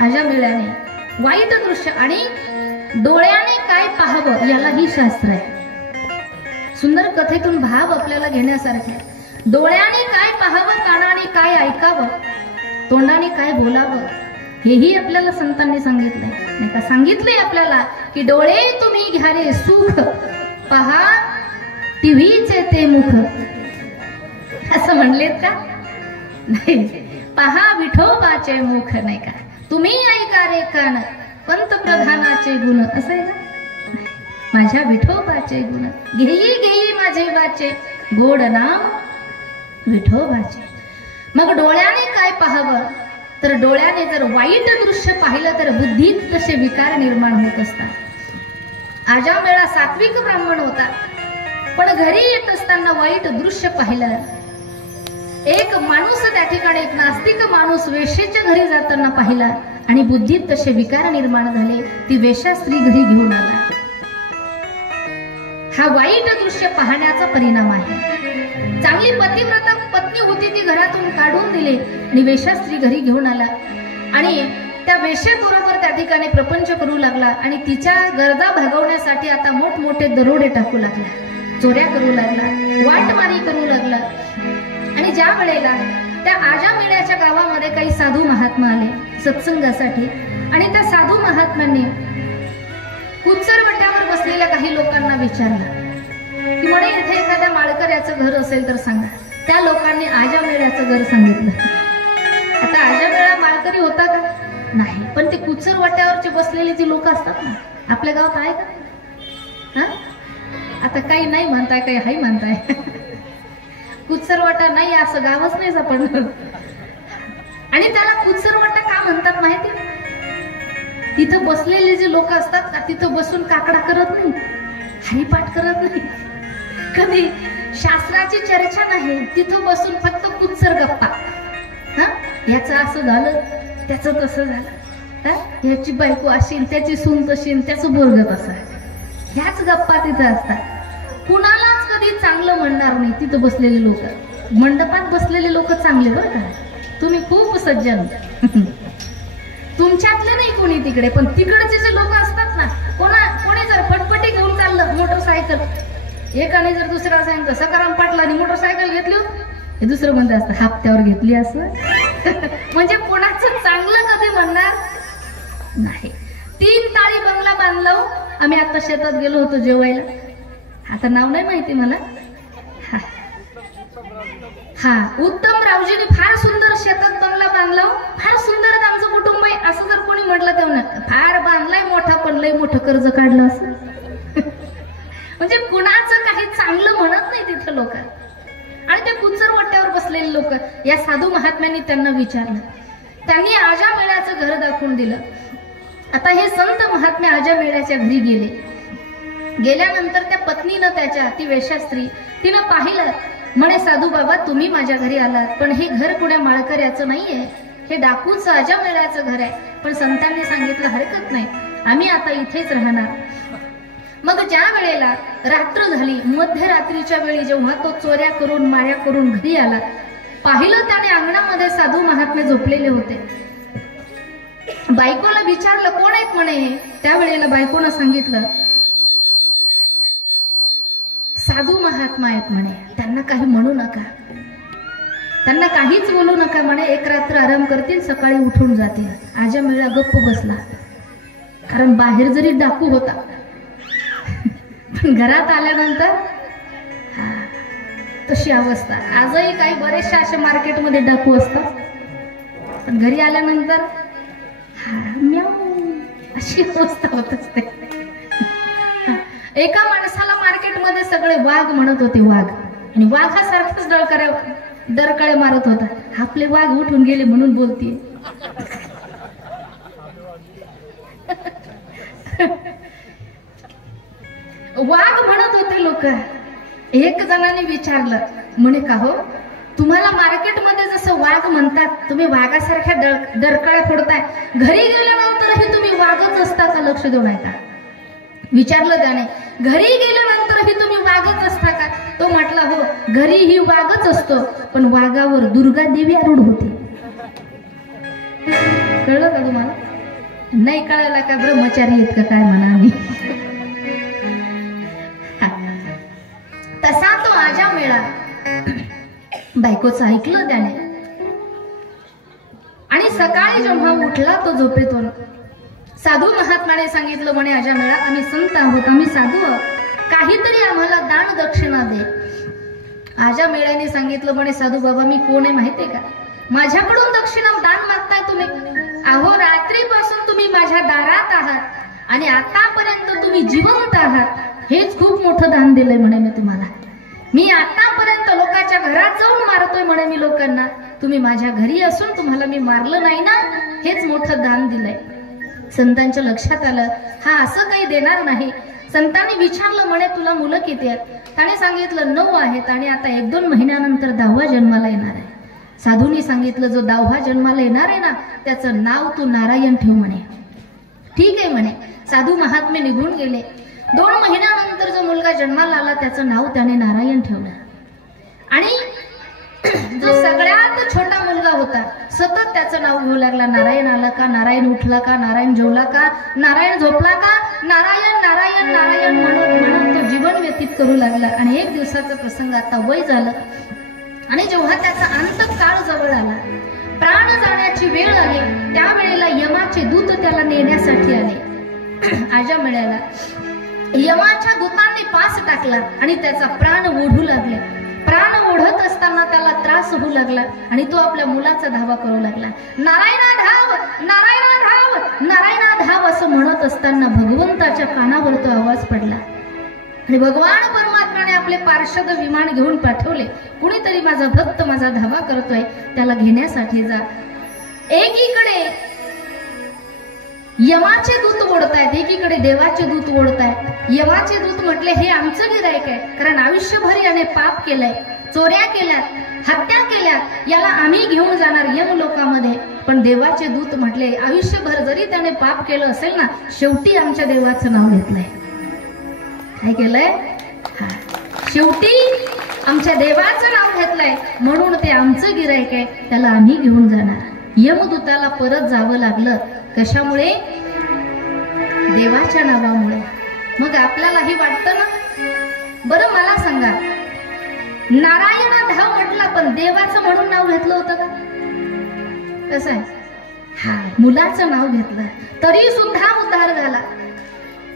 आजामेळ्याने. वाईट दृश्य. आणि डोळ्याने काय पाहावं यालाही शास्त्र आहे. सुंदर कथेतून भाव आपल्याला घेण्यासारखे. डोळ्याने काय पाहावं, कानाने काय ऐकावं, तोंडाने काय बोलावं, हेही आपल्याला संतांनी सांगितलंय नाही का? सांगितलंय आपल्याला की डोळे तुम्ही घ्या रे सुख, पहा टीव्हीचे ते मुख. असं म्हणलेत का? नाही. पहा विठोबाचे मुख, नाही का? तुम्ही ऐका रे कान, पंतप्रधानाचे गुण. असं आहे का? माझ्या विठोबाचे गुण. घेई घेई माझे वाचे, गोड नाम विठोबाचे. मग डोळ्याने काय पाहावं? तर डोळ्याने जर वाईट दृश्य पाहिलं तर बुद्धीत तसे विकार निर्माण होत असतात. आजामेळा सात्विक ब्राह्मण होता, पण घरी येत असताना वाईट दृश्य पाहिलं. एक माणूस त्या ठिकाणी, एक नास्तिक माणूस वेश्येच्या घरी जाताना पाहिला आणि बुद्धीत तसे विकार निर्माण झाले. ती वेश्या स्त्री घरी घेऊन आला. हा वाईट दृश्य पाहण्याचा परिणाम आहे. चांगली पतिव्रता पत्नी होती, ती घरातून काढून दिली आणि वेश्या स्त्री घरी घेऊन आला आणि त्या वेश्येबरोबर त्या ठिकाणी प्रपंच करू लागला आणि तिच्या गरजा भागवण्यासाठी आता मोठमोठे दरोडे टाकू लागला, चोऱ्या करू लागला, वाटमारी करू लागला. आणि ज्या वेळेला त्या आजामेळ्याच्या गावामध्ये काही साधू महात्मा आले सत्संगासाठी आणि त्या साधू महात्म्यांनी कुचरवट्यावर बसलेल्या काही लोकांना विचारलं की म्हणे इथे एखाद्या माळकऱ्याचं घर असेल तर सांगा. त्या लोकांनी आजामेळ्याचं घर सांगितलं. आता आजामेळा माळकरी होता का? नाही. पण ते कुचरवट्यावरचे बसलेले जी लोक असतात ना, आपल्या गावात आहे का? हा, आता काही नाही म्हणताय, काही हाय म्हणताय. कुचरवाटा नाही असं गावच नाही सापडलं. आणि त्याला कुचरवाटा का म्हणतात माहिती? तिथं बसलेले जे लोक असतात ना, तिथं बसून काकडा करत नाही, हरिपाठ करत नाही, कधी शास्त्राची चर्चा नाही. तिथं बसून फक्त कुचर गप्पा. हा, याचं असं झालं, त्याचं तसं झालं, याची बायको अशी, त्याची सून तशी, त्याचं बोरगत असं. ह्याच गप्पा तिथं असतात. कुणालाच कधी चांगलं म्हणणार नाही तिथं बसलेले लोक. मंडपात बसलेले लोक चांगले बरं का, तुम्ही खूप सज्जन. तुमच्यातले नाही कोणी तिकडे, पण तिकडचे जे लोक असतात ना, कोणी जर फटफटी घेऊन चाललं मोटरसायकल, एकाने जर दुसऱ्याला सांगितलं सकाराम पाटलांनी मोटरसायकल घेतली, हे दुसरं म्हणत असतं हप्त्यावर घेतली असं. म्हणजे कोणाचं चांगलं कधी म्हणणार नाही. 3 ताळी बंगला बांधला. आम्ही आता शेतात गेलो होतो जेवायला, आता नाव नाही माहिती मला. हा, उत्तम रावजीने फार सुंदर शेतात बंगला बांधला, फार सुंदर आमचं कुटुंब आहे असं जर कोणी म्हटलं तेव्हा फार बांधलाय मोठा, पण लय मोठं कर्ज काढलं असं. म्हणजे कुणाचं काही चांगलं म्हणत नाही तिथं लोक. आणि ते कुचरवट्यावर बसलेले लोक, या साधू महात्म्यांनी त्यांना विचारलं. त्यांनी आजामेळ्याचं घर दाखवून दिलं. आता हे संत महात्मे आजामेळ्याच्या घरी गेले. गेल्यानंतर त्या पत्नीनं त्याच्या, ती वेश्या स्त्री, तिनं पाहिलं. म्हणे साधू बाबा तुम्ही माझ्या घरी आलात, पण हे घर कुण्या माळकऱ्याचं नाहीये, हे डाकूचं आजामेळ्याचं घर आहे. पण संतांनी सांगितलं हरकत नाही, आम्ही आता इथेच राहणार. मग ज्या वेळेला रात्र झाली, मध्यरात्रीच्या वेळी जेव्हा तो चोऱ्या करून माया करून घरी आला, पाहिलं त्याने अंगणामध्ये साधू महात्मे झोपलेले होते. बायकोला विचारलं कोण आहेत म्हणे. त्यावेळेला बायकोनं सांगितलं साधू महात्मा आहेत म्हणे, त्यांना काही म्हणू नका, त्यांना काहीच बोलू नका म्हणे. एक रात्र आराम करतील, सकाळी उठून जातील. आजामेळा गप्प बसला, कारण बाहेर जरी डाकू होता पण घरात आल्यानंतर तशी अवस्था. आजही काही बरेचसे असे मार्केटमध्ये डाकू असतात, पण घरी आल्यानंतर अशी अवस्था होत असते. एका माणसाला मार्केटमध्ये सगळे वाघ म्हणत होते, वाघ, आणि वाघासारखंच डरकळे मारत होता. आपले वाघ उठून गेले म्हणून बोलतीये. वाघ म्हणत होते लोक. एक जणाने विचारलं म्हणे का हो, तुम्हाला मार्केटमध्ये जसं वाघ म्हणतात, तुम्ही वाघासारख्या डरकाळ्या फोडताय, घरी गेल्यानंतरही तुम्ही वाघच असता का? लक्ष देऊ नका. विचारलं त्याने, घरी गेल्यानंतरही तुम्ही वाघच असता का? तो म्हटला हो, घरीही वाघच असतो, पण वाघावर दुर्गा देवी आरूढ होती. कळलं का तुम्हाला? नाही कळायला का? ब्रह्मचारी आहेत का काय म्हणा आम्ही. तसा तो आजामेळा बायकोचं ऐकलं त्याने, आणि सकाळी जेव्हा उठला तो झोपेतून, साधू महात्माने सांगितलं म्हणे आजामेळा, आम्ही संत आहोत, आम्ही साधू आहोत, काहीतरी आम्हाला दान दक्षिणा दे. आजामेळ्याने सांगितलं म्हणे साधू बाबा, मी कोण आहे माहितीये का? माझ्याकडून दक्षिणा दान मागताय तुम्ही? अहो, रात्रीपासून तुम्ही माझ्या दारात आहात आणि आतापर्यंत तुम्ही जिवंत आहात, हेच खूप मोठं दान दिलंय म्हणे मी तुम्हाला. मी आतापर्यंत लोकांच्या घरात जाऊन मारतोय म्हणे मी लोकांना, तुम्ही माझ्या घरी असून तुम्हाला मी मारलं नाही ना, हेच मोठं दान दिलंय. संतांच्या लक्षात आलं हा असं काही देणार नाही. संतांनी विचारलं म्हणे तुला मुलं किती आहेत? त्याने सांगितलं 9 आहेत, आणि आता 1-2 महिन्यानंतर 10वा जन्माला येणार आहे. साधूंनी सांगितलं जो 10वा जन्माला येणार आहे ना, त्याचं नाव तू नारायण ठेव म्हणे. ठीक आहे म्हणे. साधू महात्मे निघून गेले. 2 महिन्यानंतर जो मुलगा जन्माला आला त्याचं नाव त्याने नारायण ठेवलं. आणि जो सगळ्यात छोटा मुलगा होता, सतत त्याचं नाव घेऊ लागला. नारायण आला का? नारायण उठला का? नारायण जेवला का? नारायण झोपला का? नारायण नारायण नारायण म्हणत म्हणत तो जीवन व्यतीत करू लागला. आणि एक दिवसाचा प्रसंग, आता वय झालं, आणि जेव्हा त्याचा अंत काळ जवळ आला, प्राण जाण्याची वेळ आली, त्यावेळेला यमाचे दूत त्याला नेण्यासाठी आले. आजामेळ्याला यमाच्या दूतांनी पास टाकला आणि त्याचा प्राण ओढू लागले. प्राण ओढत असताना त्याला त्रास होऊ लागला आणि तो आपल्या मुलाचा धावा करू लागला. नारायणा धाव, नारायणा धाव, नारायणा धाव असं म्हणत असताना भगवंताच्या कानावर तो आवाज पडला. आणि भगवान परमात्म्याने आपले पार्षद विमान घेऊन पाठवले. कुणीतरी माझा भक्त माझा धावा करतोय, त्याला घेण्यासाठी जा. एकीकडे यमाचे दूत ओढतायत, एकीकडे देवाचे दूत ओढतायत. यमाचे दूत म्हटले हे आमचं गिरायक आहे, कारण आयुष्यभर याने पाप केलंय, चोऱ्या केल्यात, हत्या केल्या, याला आम्ही घेऊन जाणार यम लोकामध्ये. पण देवाचे दूत म्हटले आयुष्यभर जरी त्याने पाप केलं असेल ना, शेवटी आमच्या देवाचं नाव घेतलंय. काय केलंय? शेवटी आमच्या देवाचं नाव घेतलंय, म्हणून ते आमचं गिरायक आहे, त्याला आम्ही घेऊन जाणार. यमदूताला परत जावं लागलं. कशामुळे? देवाच्या नावामुळे. मग आपल्यालाही वाटतं ना? बरं मला सांगा, नारायणा धाव म्हटला, पण देवाचं म्हणून नाव घेतलं होतं का? कसं आहे? मुलाचं नाव घेतलं तरी सुद्धा उद्धार झाला.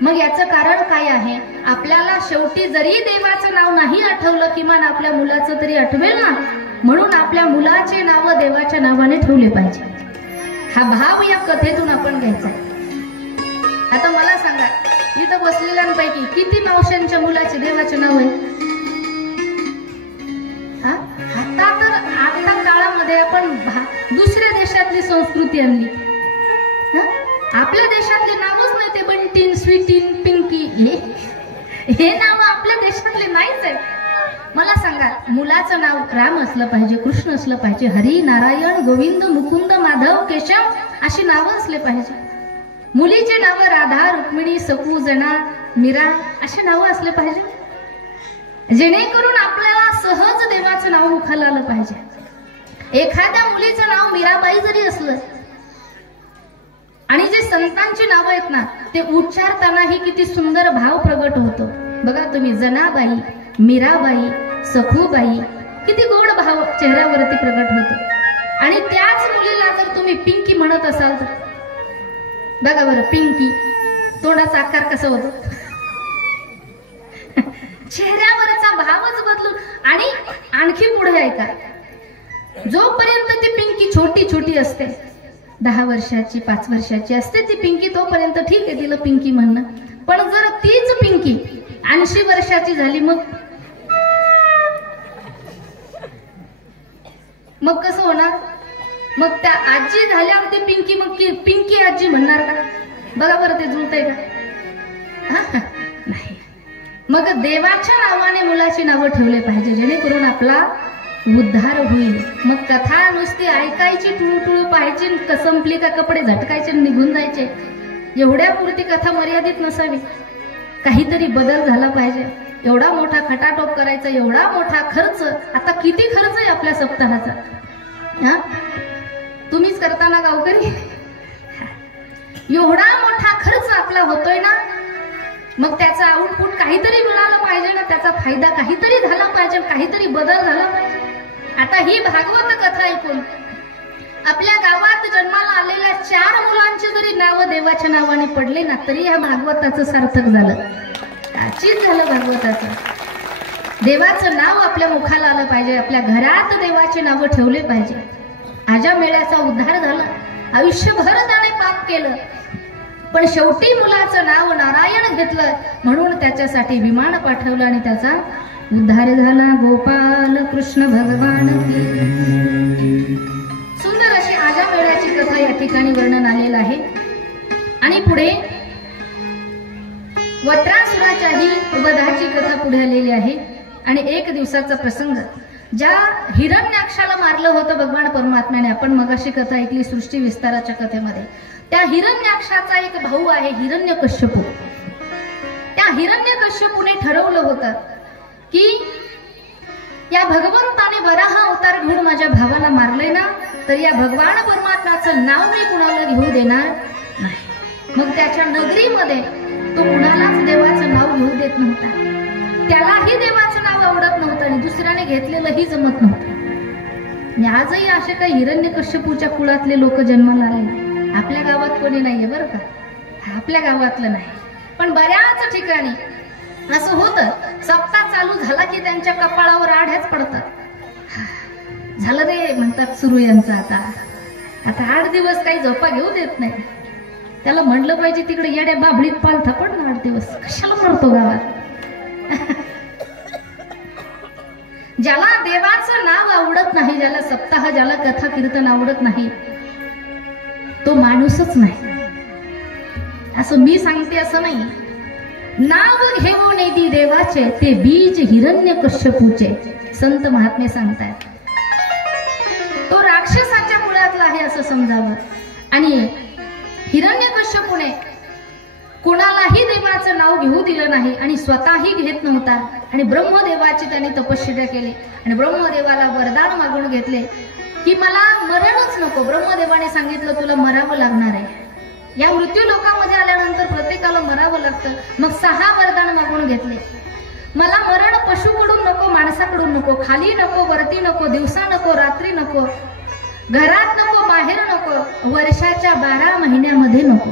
मग याचं कारण काय आहे? आपल्याला शेवटी जरी देवाचं नाव नाही आठवलं, किमान आपल्या मुलाचं तरी आठवेल ना, म्हणून आपल्या मुलाचे नाव देवाच्या नावाने ठेवले पाहिजे. हा भाव या कथेतून आपण घ्यायचा. आता मला सांगा, इथं बसलेल्यांपैकी किती मावशांच्या मुलाचे देवाचे नाव आहे? आता तर आता काळामध्ये आपण दुसऱ्या देशातली संस्कृती आणली. आपल्या देशातले नावच नाही ते बंटीन, स्वीटीन, पिंकी, हे नाव आपल्या देशातले नाहीच आहे. मला सांगा, मुलाचं नाव राम असलं पाहिजे, कृष्ण असलं पाहिजे, हरी, नारायण, गोविंद, मुकुंद, माधव, केशव अशी नावं असले पाहिजे. मुलीचे नाव राधा, रुक्मिणी, सकू, जना, मीरा अशी नावं असले पाहिजे, जेणेकरून आपल्याला सहज देवाचं नाव मुखाला आलं पाहिजे. एखाद्या मुलीचं नाव मीराबाई जरी असलं आणि जे संतांची नाव आहेत ना ते उच्चारतानाही किती सुंदर भाव प्रगट होतो बघा तुम्ही. जनाबाई, मीराबाई, सखूबाई, किती गोड भाव चेहऱ्यावरती प्रगट होतो. आणि त्याच मुलीला जर तुम्ही पिंकी म्हणत असाल तर बघा बरं, पिंकी तोंडाचा आकार कसा होतो, चेहऱ्यावरचा भावच बदलून. आणि आणखी पुढे ऐका, जोपर्यंत ती पिंकी छोटी छोटी असते 10 वर्षाची 5 वर्षाची असते ती पिंकी तोपर्यंत ठीक आहे तिला पिंकी म्हणणं. पण जर तीच पिंकी 80 वर्षाची झाली मग कसं होणार? मग त्या आजी झाल्यावर ती पिंकी मग पिंकी आजी म्हणणार का? बघा बरं ते जुळतंय का? नाही. मग देवाच्या नावाने मुलाची नावं ठेवले पाहिजे जेणेकरून आपला उद्धार होईल. मग कथा नुसती ऐकायची, टुळू पाहायची, संपली का कपडे झटकायचे निघून जायचे, एवढ्या पुरती कथा मर्यादित नसावी. काहीतरी बदल झाला पाहिजे. एवढा मोठा खटाटोप करायचा, एवढा मोठा खर्च. आता किती खर्च आहे आपल्या सप्ताहाचा? हा, तुम्हीच करताना गावकरी, एवढा मोठा खर्च आपला होतोय ना. मग त्याचा आउटपुट काहीतरी मिळालं पाहिजे ना, त्याचा फायदा काहीतरी झाला पाहिजे, काहीतरी बदल झाला पाहिजे. आता ही भागवत कथा ऐकून आपल्या गावात जन्माला आलेल्या 4 मुलांची जरी नावं देवाच्या नावाने पडले ना तरी या भागवताचं सार्थक झालं, काचीच झालं भागवताचं. देवाचं नाव आपल्या मुखाला आलं पाहिजे, आपल्या घरात देवाची नावं ठेवले पाहिजे. आजा मेळ्याचा उद्धार झाला, आयुष्यभर त्याने पाप केलं पण शेवटी मुलाचं नाव नारायण घेतलं म्हणून त्याच्यासाठी विमान पाठवलं आणि त्याचा उद्धार झाला. गोपाल कृष्ण भगवान की. सुंदर अशी आजा मेळ्याची कथा या ठिकाणी वर्णन आलेलं आहे. आणि पुढे वत्रासुराच्याही वधाची कथा पुढे आलेली आहे. आणि एक दिवसाचा प्रसंग, ज्या हिरण्याक्षाला मारलं होतं भगवान परमात्म्याने, आपण मगाशी कथा ऐकली सृष्टी विस्ताराच्या कथेमध्ये, त्या हिरण्याक्षाचा एक भाऊ आहे हिरण्यकश्यपू. त्या हिरण्यकश्यपूने ठरवलं होतं की या भगवंताने वराह अवतार घेऊन माझ्या भावाला मारले ना तर या भगवान परमात्म्याचं नाव मी कुणाला घेऊ देणार नाही. मग त्याच्या नगरीमध्ये तो कुणालाच देवाचं नाव घेऊ देत नव्हता. त्यालाही देवाचं नाव आवडत नव्हतं आणि दुसऱ्याने घेतलेलंही जमत नव्हतं. आजही असे काही हिरण्यकश्यपूच्या कुळातले लोक जन्माला आले. आपल्या गावात कोणी नाहीये बरं का, आपल्या गावातलं नाही, पण बऱ्याच ठिकाणी असं होतं. सप्ताह चालू झाला की त्यांच्या कपाळावर आढ्याच पडतात. झालं रे म्हणतात सुरू यांचं. आता 8 दिवस काही झोपा घेऊ देत नाही. त्याला म्हणलं पाहिजे तिकडे येड्या बाबळीत पालथा पड ना 8 दिवस, कशाला मरतो गावात? ज्याला देवाचं नाव आवडत नाही, ज्याला सप्ताह, ज्याला कथा कीर्तन आवडत नाही, तो माणूसच नाही. असं मी सांगते असं नाही. नाव घेऊन येती देवाचे ते बीज हिरण्यकश्यपूचे, संत महात्मे सांगतात. तो राक्षसाच्या मुळातला आहे असं समजावं. आणि हिरण्यकश्यपूने कुणालाही देवाचं नाव घेऊ दिलं नाही आणि स्वतःही घेत नव्हता. आणि ब्रह्मदेवाची त्याने तपश्चर्या केली आणि ब्रह्मदेवाला वरदान मागून घेतले की मला मरणच नको. ब्रह्मदेवाने सांगितलं तुला मरावं लागणार आहे. या मृत्यू लोकांमध्ये आल्यानंतर प्रत्येकाला मरावं लागतं. मग 6 वरदान मागून घेतले. मला मरण पशुकडून नको, माणसाकडून नको, खाली नको, वरती नको, दिवसा नको, रात्री नको, घरात नको, बाहेर नको, वर्षाच्या 12 महिन्यामध्ये नको.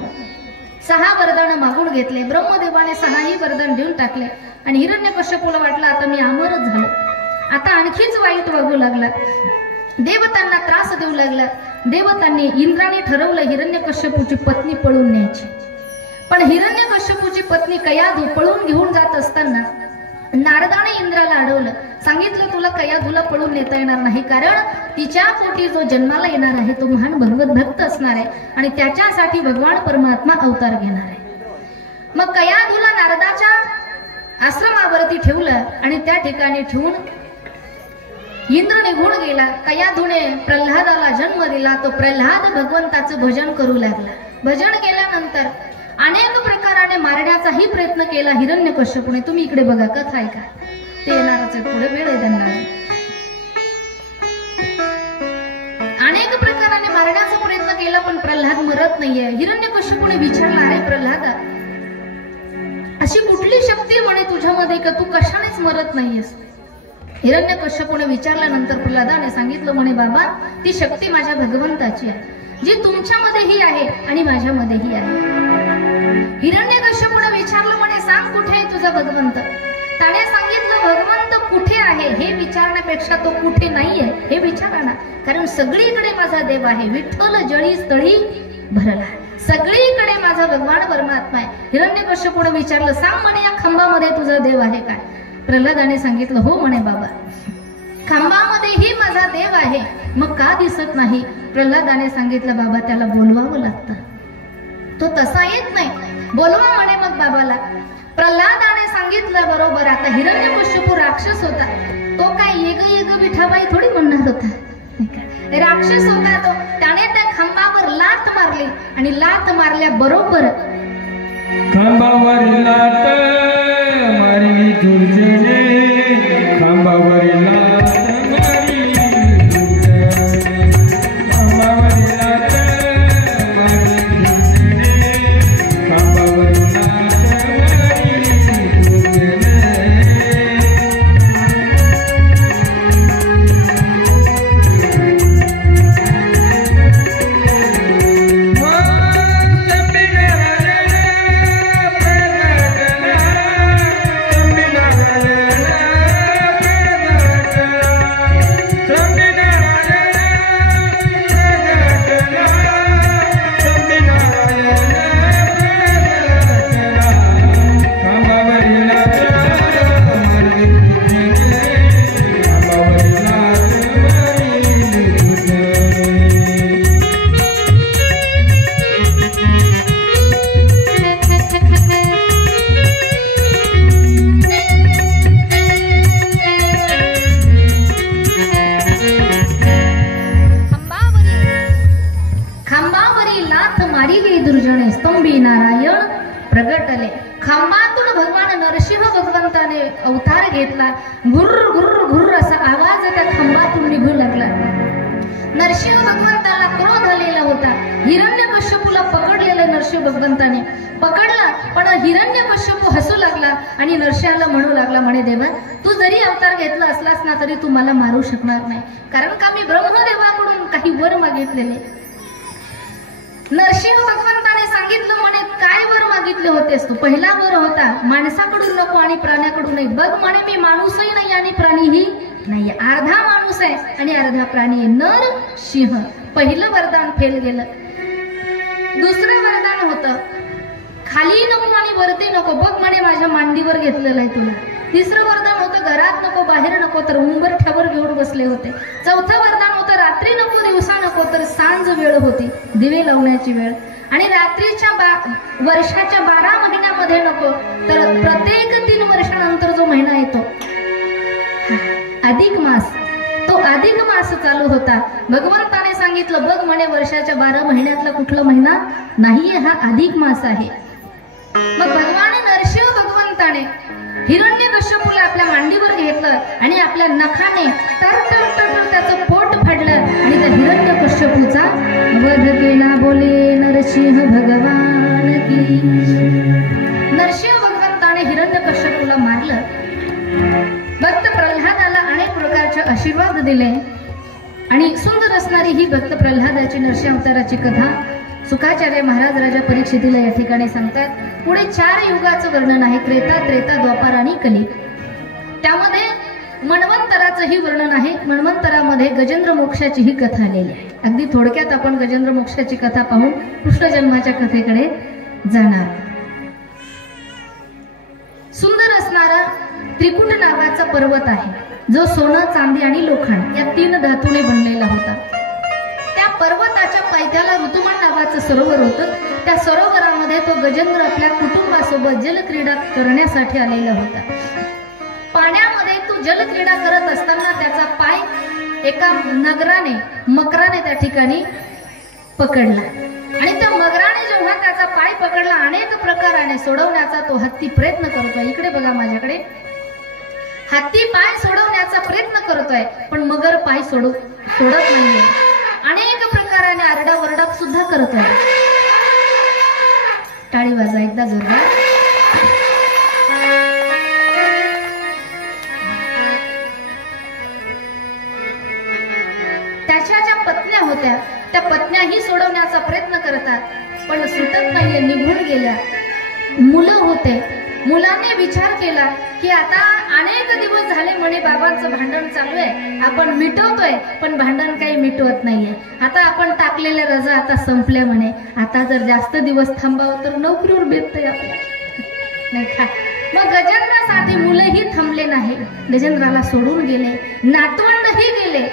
6 वरदान मागून घेतले. ब्रह्मदेवाने 6ही वरदान देऊन टाकले आणि हिरण्यकश्यपूला वाटलं आता मी अमरच झालो, आता आणखीच वाईट वागू लागला, देवतांना त्रास देऊ लागला. देवतांनी, इंद्राने ठरवलं हिरण्यकश्यपूची पत्नी पळून न्यायची. पण हिरण्यकश्यपूची पत्नी कयाधू पळून घेऊन जात असताना नारदाने इंद्राला अडवलं. सांगितलं तुला कयाधूला पळून नेता येणार नाही, कारण तिच्या पोटी जो जन्माला येणार आहे तो महान भगवत भक्त असणार आहे आणि त्याच्यासाठी भगवान परमात्मा अवतार घेणार आहे. मग कयाधूला नारदाच्या आश्रमावरती ठेवलं आणि त्या ठिकाणी ठेवून इंद्र निघून गेला. कयाधूने प्रल्हादाला जन्म दिला. तो प्रल्हाद भगवंताचं भजन करू लागला. भजन केल्यानंतर अनेक प्रकाराने मारण्याचाही प्रयत्न केला हिरण्यकश्यपूने. तुम्ही इकडे बघा, कथा ऐका, ते येणारच आहे, पुढे वेळ आहे त्यांना. मारण्याचा प्रयत्न केला पण प्रल्हाद मरत नाहीये. हिरण्यकश्यपूने विचारला, अरे प्रल्हादा, अशी कुठली शक्ती म्हणे तुझ्यामध्ये का तू कशानेच मरत नाहीयेस? हिरण्यकश्यपूने विचारल्यानंतर प्रल्हादाने सांगितलं म्हणे, बाबा ती शक्ती माझ्या भगवंताची आहे, जी तुमच्यामध्येही आहे आणि माझ्यामध्येही आहे. हिरण्यकश्यपूने विचारलं म्हणे, सांग कुठे आहे तुझा भगवंत? त्याने सांगितलं, भगवंत कुठे आहे हे विचारण्यापेक्षा तो कुठे नाहीये हे विचारा ना, कारण सगळीकडे माझा देव आहे. विठ्ठल जळी स्थळी भरला, सगळीकडे माझा भगवान परमात्मा आहे. हिरण्यकश्यपूने विचारलं, सांग म्हणे या खांबामध्ये तुझा देव आहे काय? प्रल्हादाने सांगितलं, हो म्हणे बाबा, खांबामध्येही माझा देव आहे, मग का दिसत नाही? प्रल्हादाने सांगितलं, बाबा त्याला बोलवावं लागतं, तो तसा येत नाही, बोलवा म्हणे मग बाबाला. प्रल्हादाने सांगितलं, बरोबर. आता हिरण्यकश्यपू राक्षस होता, तो काय येग येग विठाबाई थोडी म्हणणार होता, राक्षस होता तो. त्याने त्या खांबावर लात मारली आणि लात मारल्या बरोबर खांबावर लात मारली दुर्जने, खांबावर लात मारली दुर्जने, खांबावर लात मारली दुर्जने, खांबावर लात मारली दुर्जने. खांबातून भगवान नरसिंह भगवंताने अवतार घेतला. घुर्र घुर्र घुर्र असा आवाज त्या खांबातून निघू लागला. नरसिंह भगवंताला क्रोध आलेला होता. हिरण्यकश्यपूला पकडलेलं नरसिंह भगवंताने पकडला, पण हिरण्यकश्यपू हसू लागला आणि नरसिंहाला म्हणू लागला, म्हणे देवा, तू जरी अवतार घेतला असलास ना तरी तू मला मारू शकणार नाही, कारण का मी ब्रह्मदेवाकडून काही वर मागितलेले. नरसिंह भगवंताने सांगितलं, म्हणे काय वर मागितले होतेस तू? पहिला वर होता माणसाकडून नको आणि प्राण्याकडून नाही. बघ म्हणे मी माणूसही नाही आणि प्राणीही नाही, अर्धा माणूस आहे आणि अर्धा प्राणी आहे, नर सिंह. पहिलं वरदान फेल गेलं. दुसरं वरदान होतं खाली नको आणि वरती नको, बघ म्हणे माझ्या मांडीवर घेतलेलं आहे तुला. तिसरं वरदान होतं घरात नको बाहेर नको, तर उंबरठ्यावर घेऊन बसले होते. चौथं वरदान होतं रात्री नको दिवसा नको, तर सांज वेळ होती, दिवे लावण्याची वेळ. आणि रात्रीच्या वर्षाच्या 12 महिन्यामध्ये नको, तर प्रत्येक 3 वर्षानंतर जो महिना येतो अधिक मास, तो अधिक मास चालू होता. भगवंताने सांगितलं, बघ म्हणे वर्षाच्या 12 महिन्यातला कुठला महिना नाहीये, हा अधिक मास आहे. मग भगवान नरसिंह भगवंताने हिरण्यकश्यपूला आपल्या मांडीवर घेतलं आणि आपल्या नखाने तर त्याचं पोट फाडलं आणि त्या हिरण्यकश्यपूचा वध केला. बोले नरसिंह भगवान की. नरसिंह भगवंताने हिरण्यकश्यपूला मारलं. भक्त प्रल्हादाला अनेक प्रकारचे आशीर्वाद दिले आणि सुंदर असणारी ही भक्त प्रल्हादाची नरसिंह अवताराची कथा सुखाचार्य महाराज राजा परीक्षितीला या ठिकाणी सांगतात. पुढे 4 युगाचं वर्णन आहे, त्रेता, द्वापार आणि कली. त्यामध्ये मन्वंतराचंही वर्णन आहे. मन्वंतरामध्ये गजेंद्र मोक्षाची ही कथा आलेली आहे. अगदी थोडक्यात आपण गजेंद्र मोक्षाची कथा पाहून कृष्ण जन्माच्या कथेकडे जाणार. सुंदर असणारा त्रिकुट नावाचा पर्वत आहे, जो सोनं, चांदी आणि लोखंड या 3 धातूने बनलेला होता. त्या पर्वताच्या पायथ्याला ऋतुमान नावाचं सरोवर होतं. त्या सरोवरामध्ये तो गजेंद्र आपल्या कुटुंबासोबत जलक्रीडा करण्यासाठी आलेला होता. पाण्यामध्ये तो जलक्रीडा करत असताना त्याचा पाय एका मकराने त्या ठिकाणी पकडला आणि त्या मगराने जेव्हा त्याचा पाय पकडला, अनेक प्रकाराने सोडवण्याचा तो हत्ती प्रयत्न करतोय. इकडे बघा माझ्याकडे. हत्ती पाय सोडवण्याचा प्रयत्न करतोय, पण मगर पाय सोडत नाहीये. अनेक प्रकाराने सुद्धा करतोय. टाळी वाजा एकदा जोरदार. त्याच्या ज्या पत्न्या होत्या त्या पत्न्याही सोडवण्याचा प्रयत्न करतात, पण सुटत नाहीये, निघून गेल्या. मुलं होते, मुलांनी विचार केला की आता अनेक दिवस झाले म्हणे बाबांचं भांडण चालू आहे, आपण मिटवतोय पण भांडण काही मिटवत नाहीये. आता आपण टाकलेल्या रजा आता संपल्या म्हणे, आता जर जास्त दिवस थांबावं तर नोकरीवर बेततंय आपल्या, नाही का. मग गजेंद्रासाठी मुलंही थांबले नाही, गजेंद्राला सोडून गेले, नातवंडही गेले.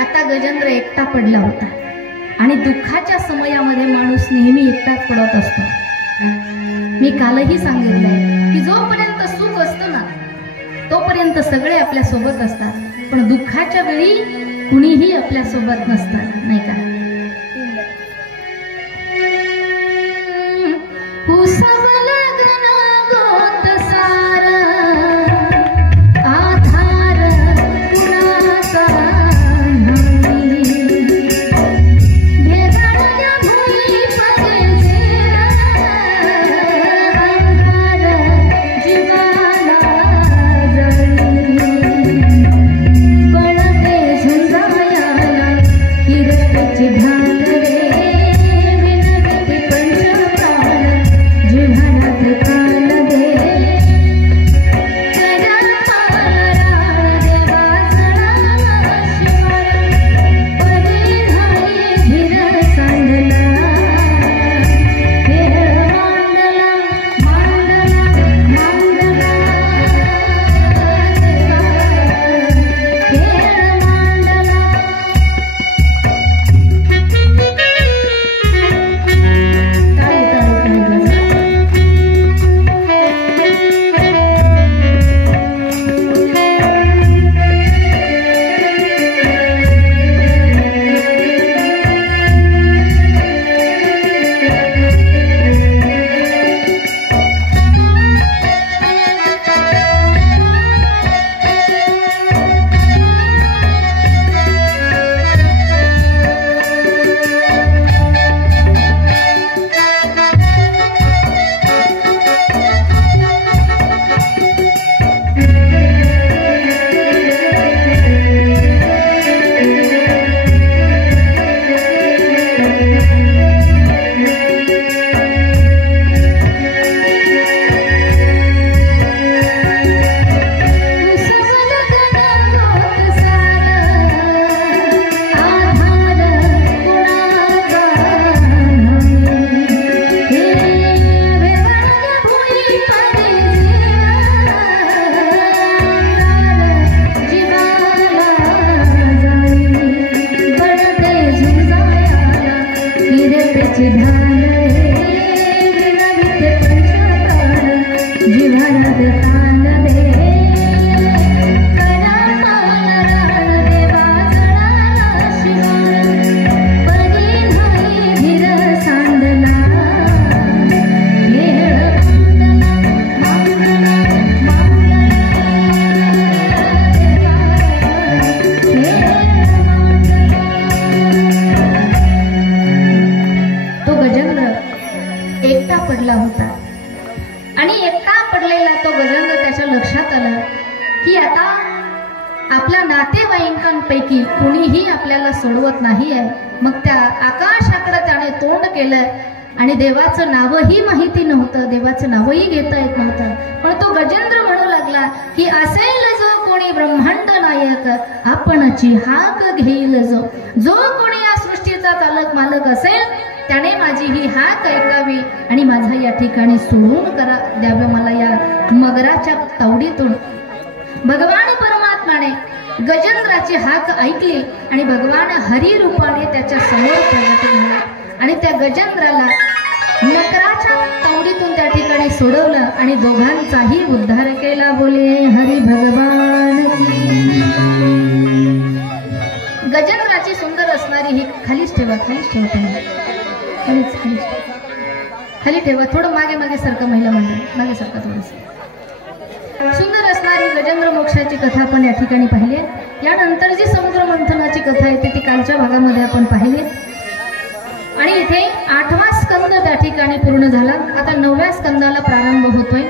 आता गजेंद्र एकटा पडला होता आणि दुःखाच्या समयामध्ये माणूस नेहमी एकटाच पडत असतो. मी कालही सांगितलंय की जोपर्यंत सुख असतं ना तोपर्यंत सगळे आपल्या सोबत असतात, पण दुःखाच्या वेळी कुणीही आपल्या सोबत नसतात, नाही का. आपल्या नातेवाईकांपैकी कुणीही आपल्याला सोडवत नाहीये. मग त्या आकाशाकडे त्याने तोंड केलं आणि देवाचं नावही माहिती नव्हतं, देवाचं नावही घेता येत नव्हतं. पण तो गजेंद्र म्हणू लागला की असेल जो कोणी ब्रह्मांड नायक आपणची हाक घेईल, जो कोणी या सृष्टीचा चालक मालक असेल त्याने माझी ही हाक ऐकावी आणि माझा या ठिकाणी सोडून करा द्यावे मला या मगराच्या तावडीतून. भगवान परमात्माने गजेंद्राची हाक ऐकली आणि भगवान हरी रूपाने त्याच्या समोर प्रगट झाला आणि त्या गजेंद्राला मकराच्या तावडीतून त्या ठिकाणी सोडवलं आणि दोघांचाही उद्धार केला. बोले हरी भगवान. गजेंद्राची सुंदर असणारी ही खालीच ठेवा, खालीच खाली ठेवा, थोडं मागे मागे सारखं महिला मंडळ मागे सारखं थोडंसं. सुंदर असणारी गजेंद्र मोक्षाची कथा आपण या ठिकाणी पाहिली. यानंतर जी समुद्र मंथनाची कथा येते ती कालच्या भागामध्ये आपण पाहिली इथे 8वा स्कंद त्या ठिकाणी पूर्ण झाला. आता 9व्या स्कंदाला प्रारंभ होतोय.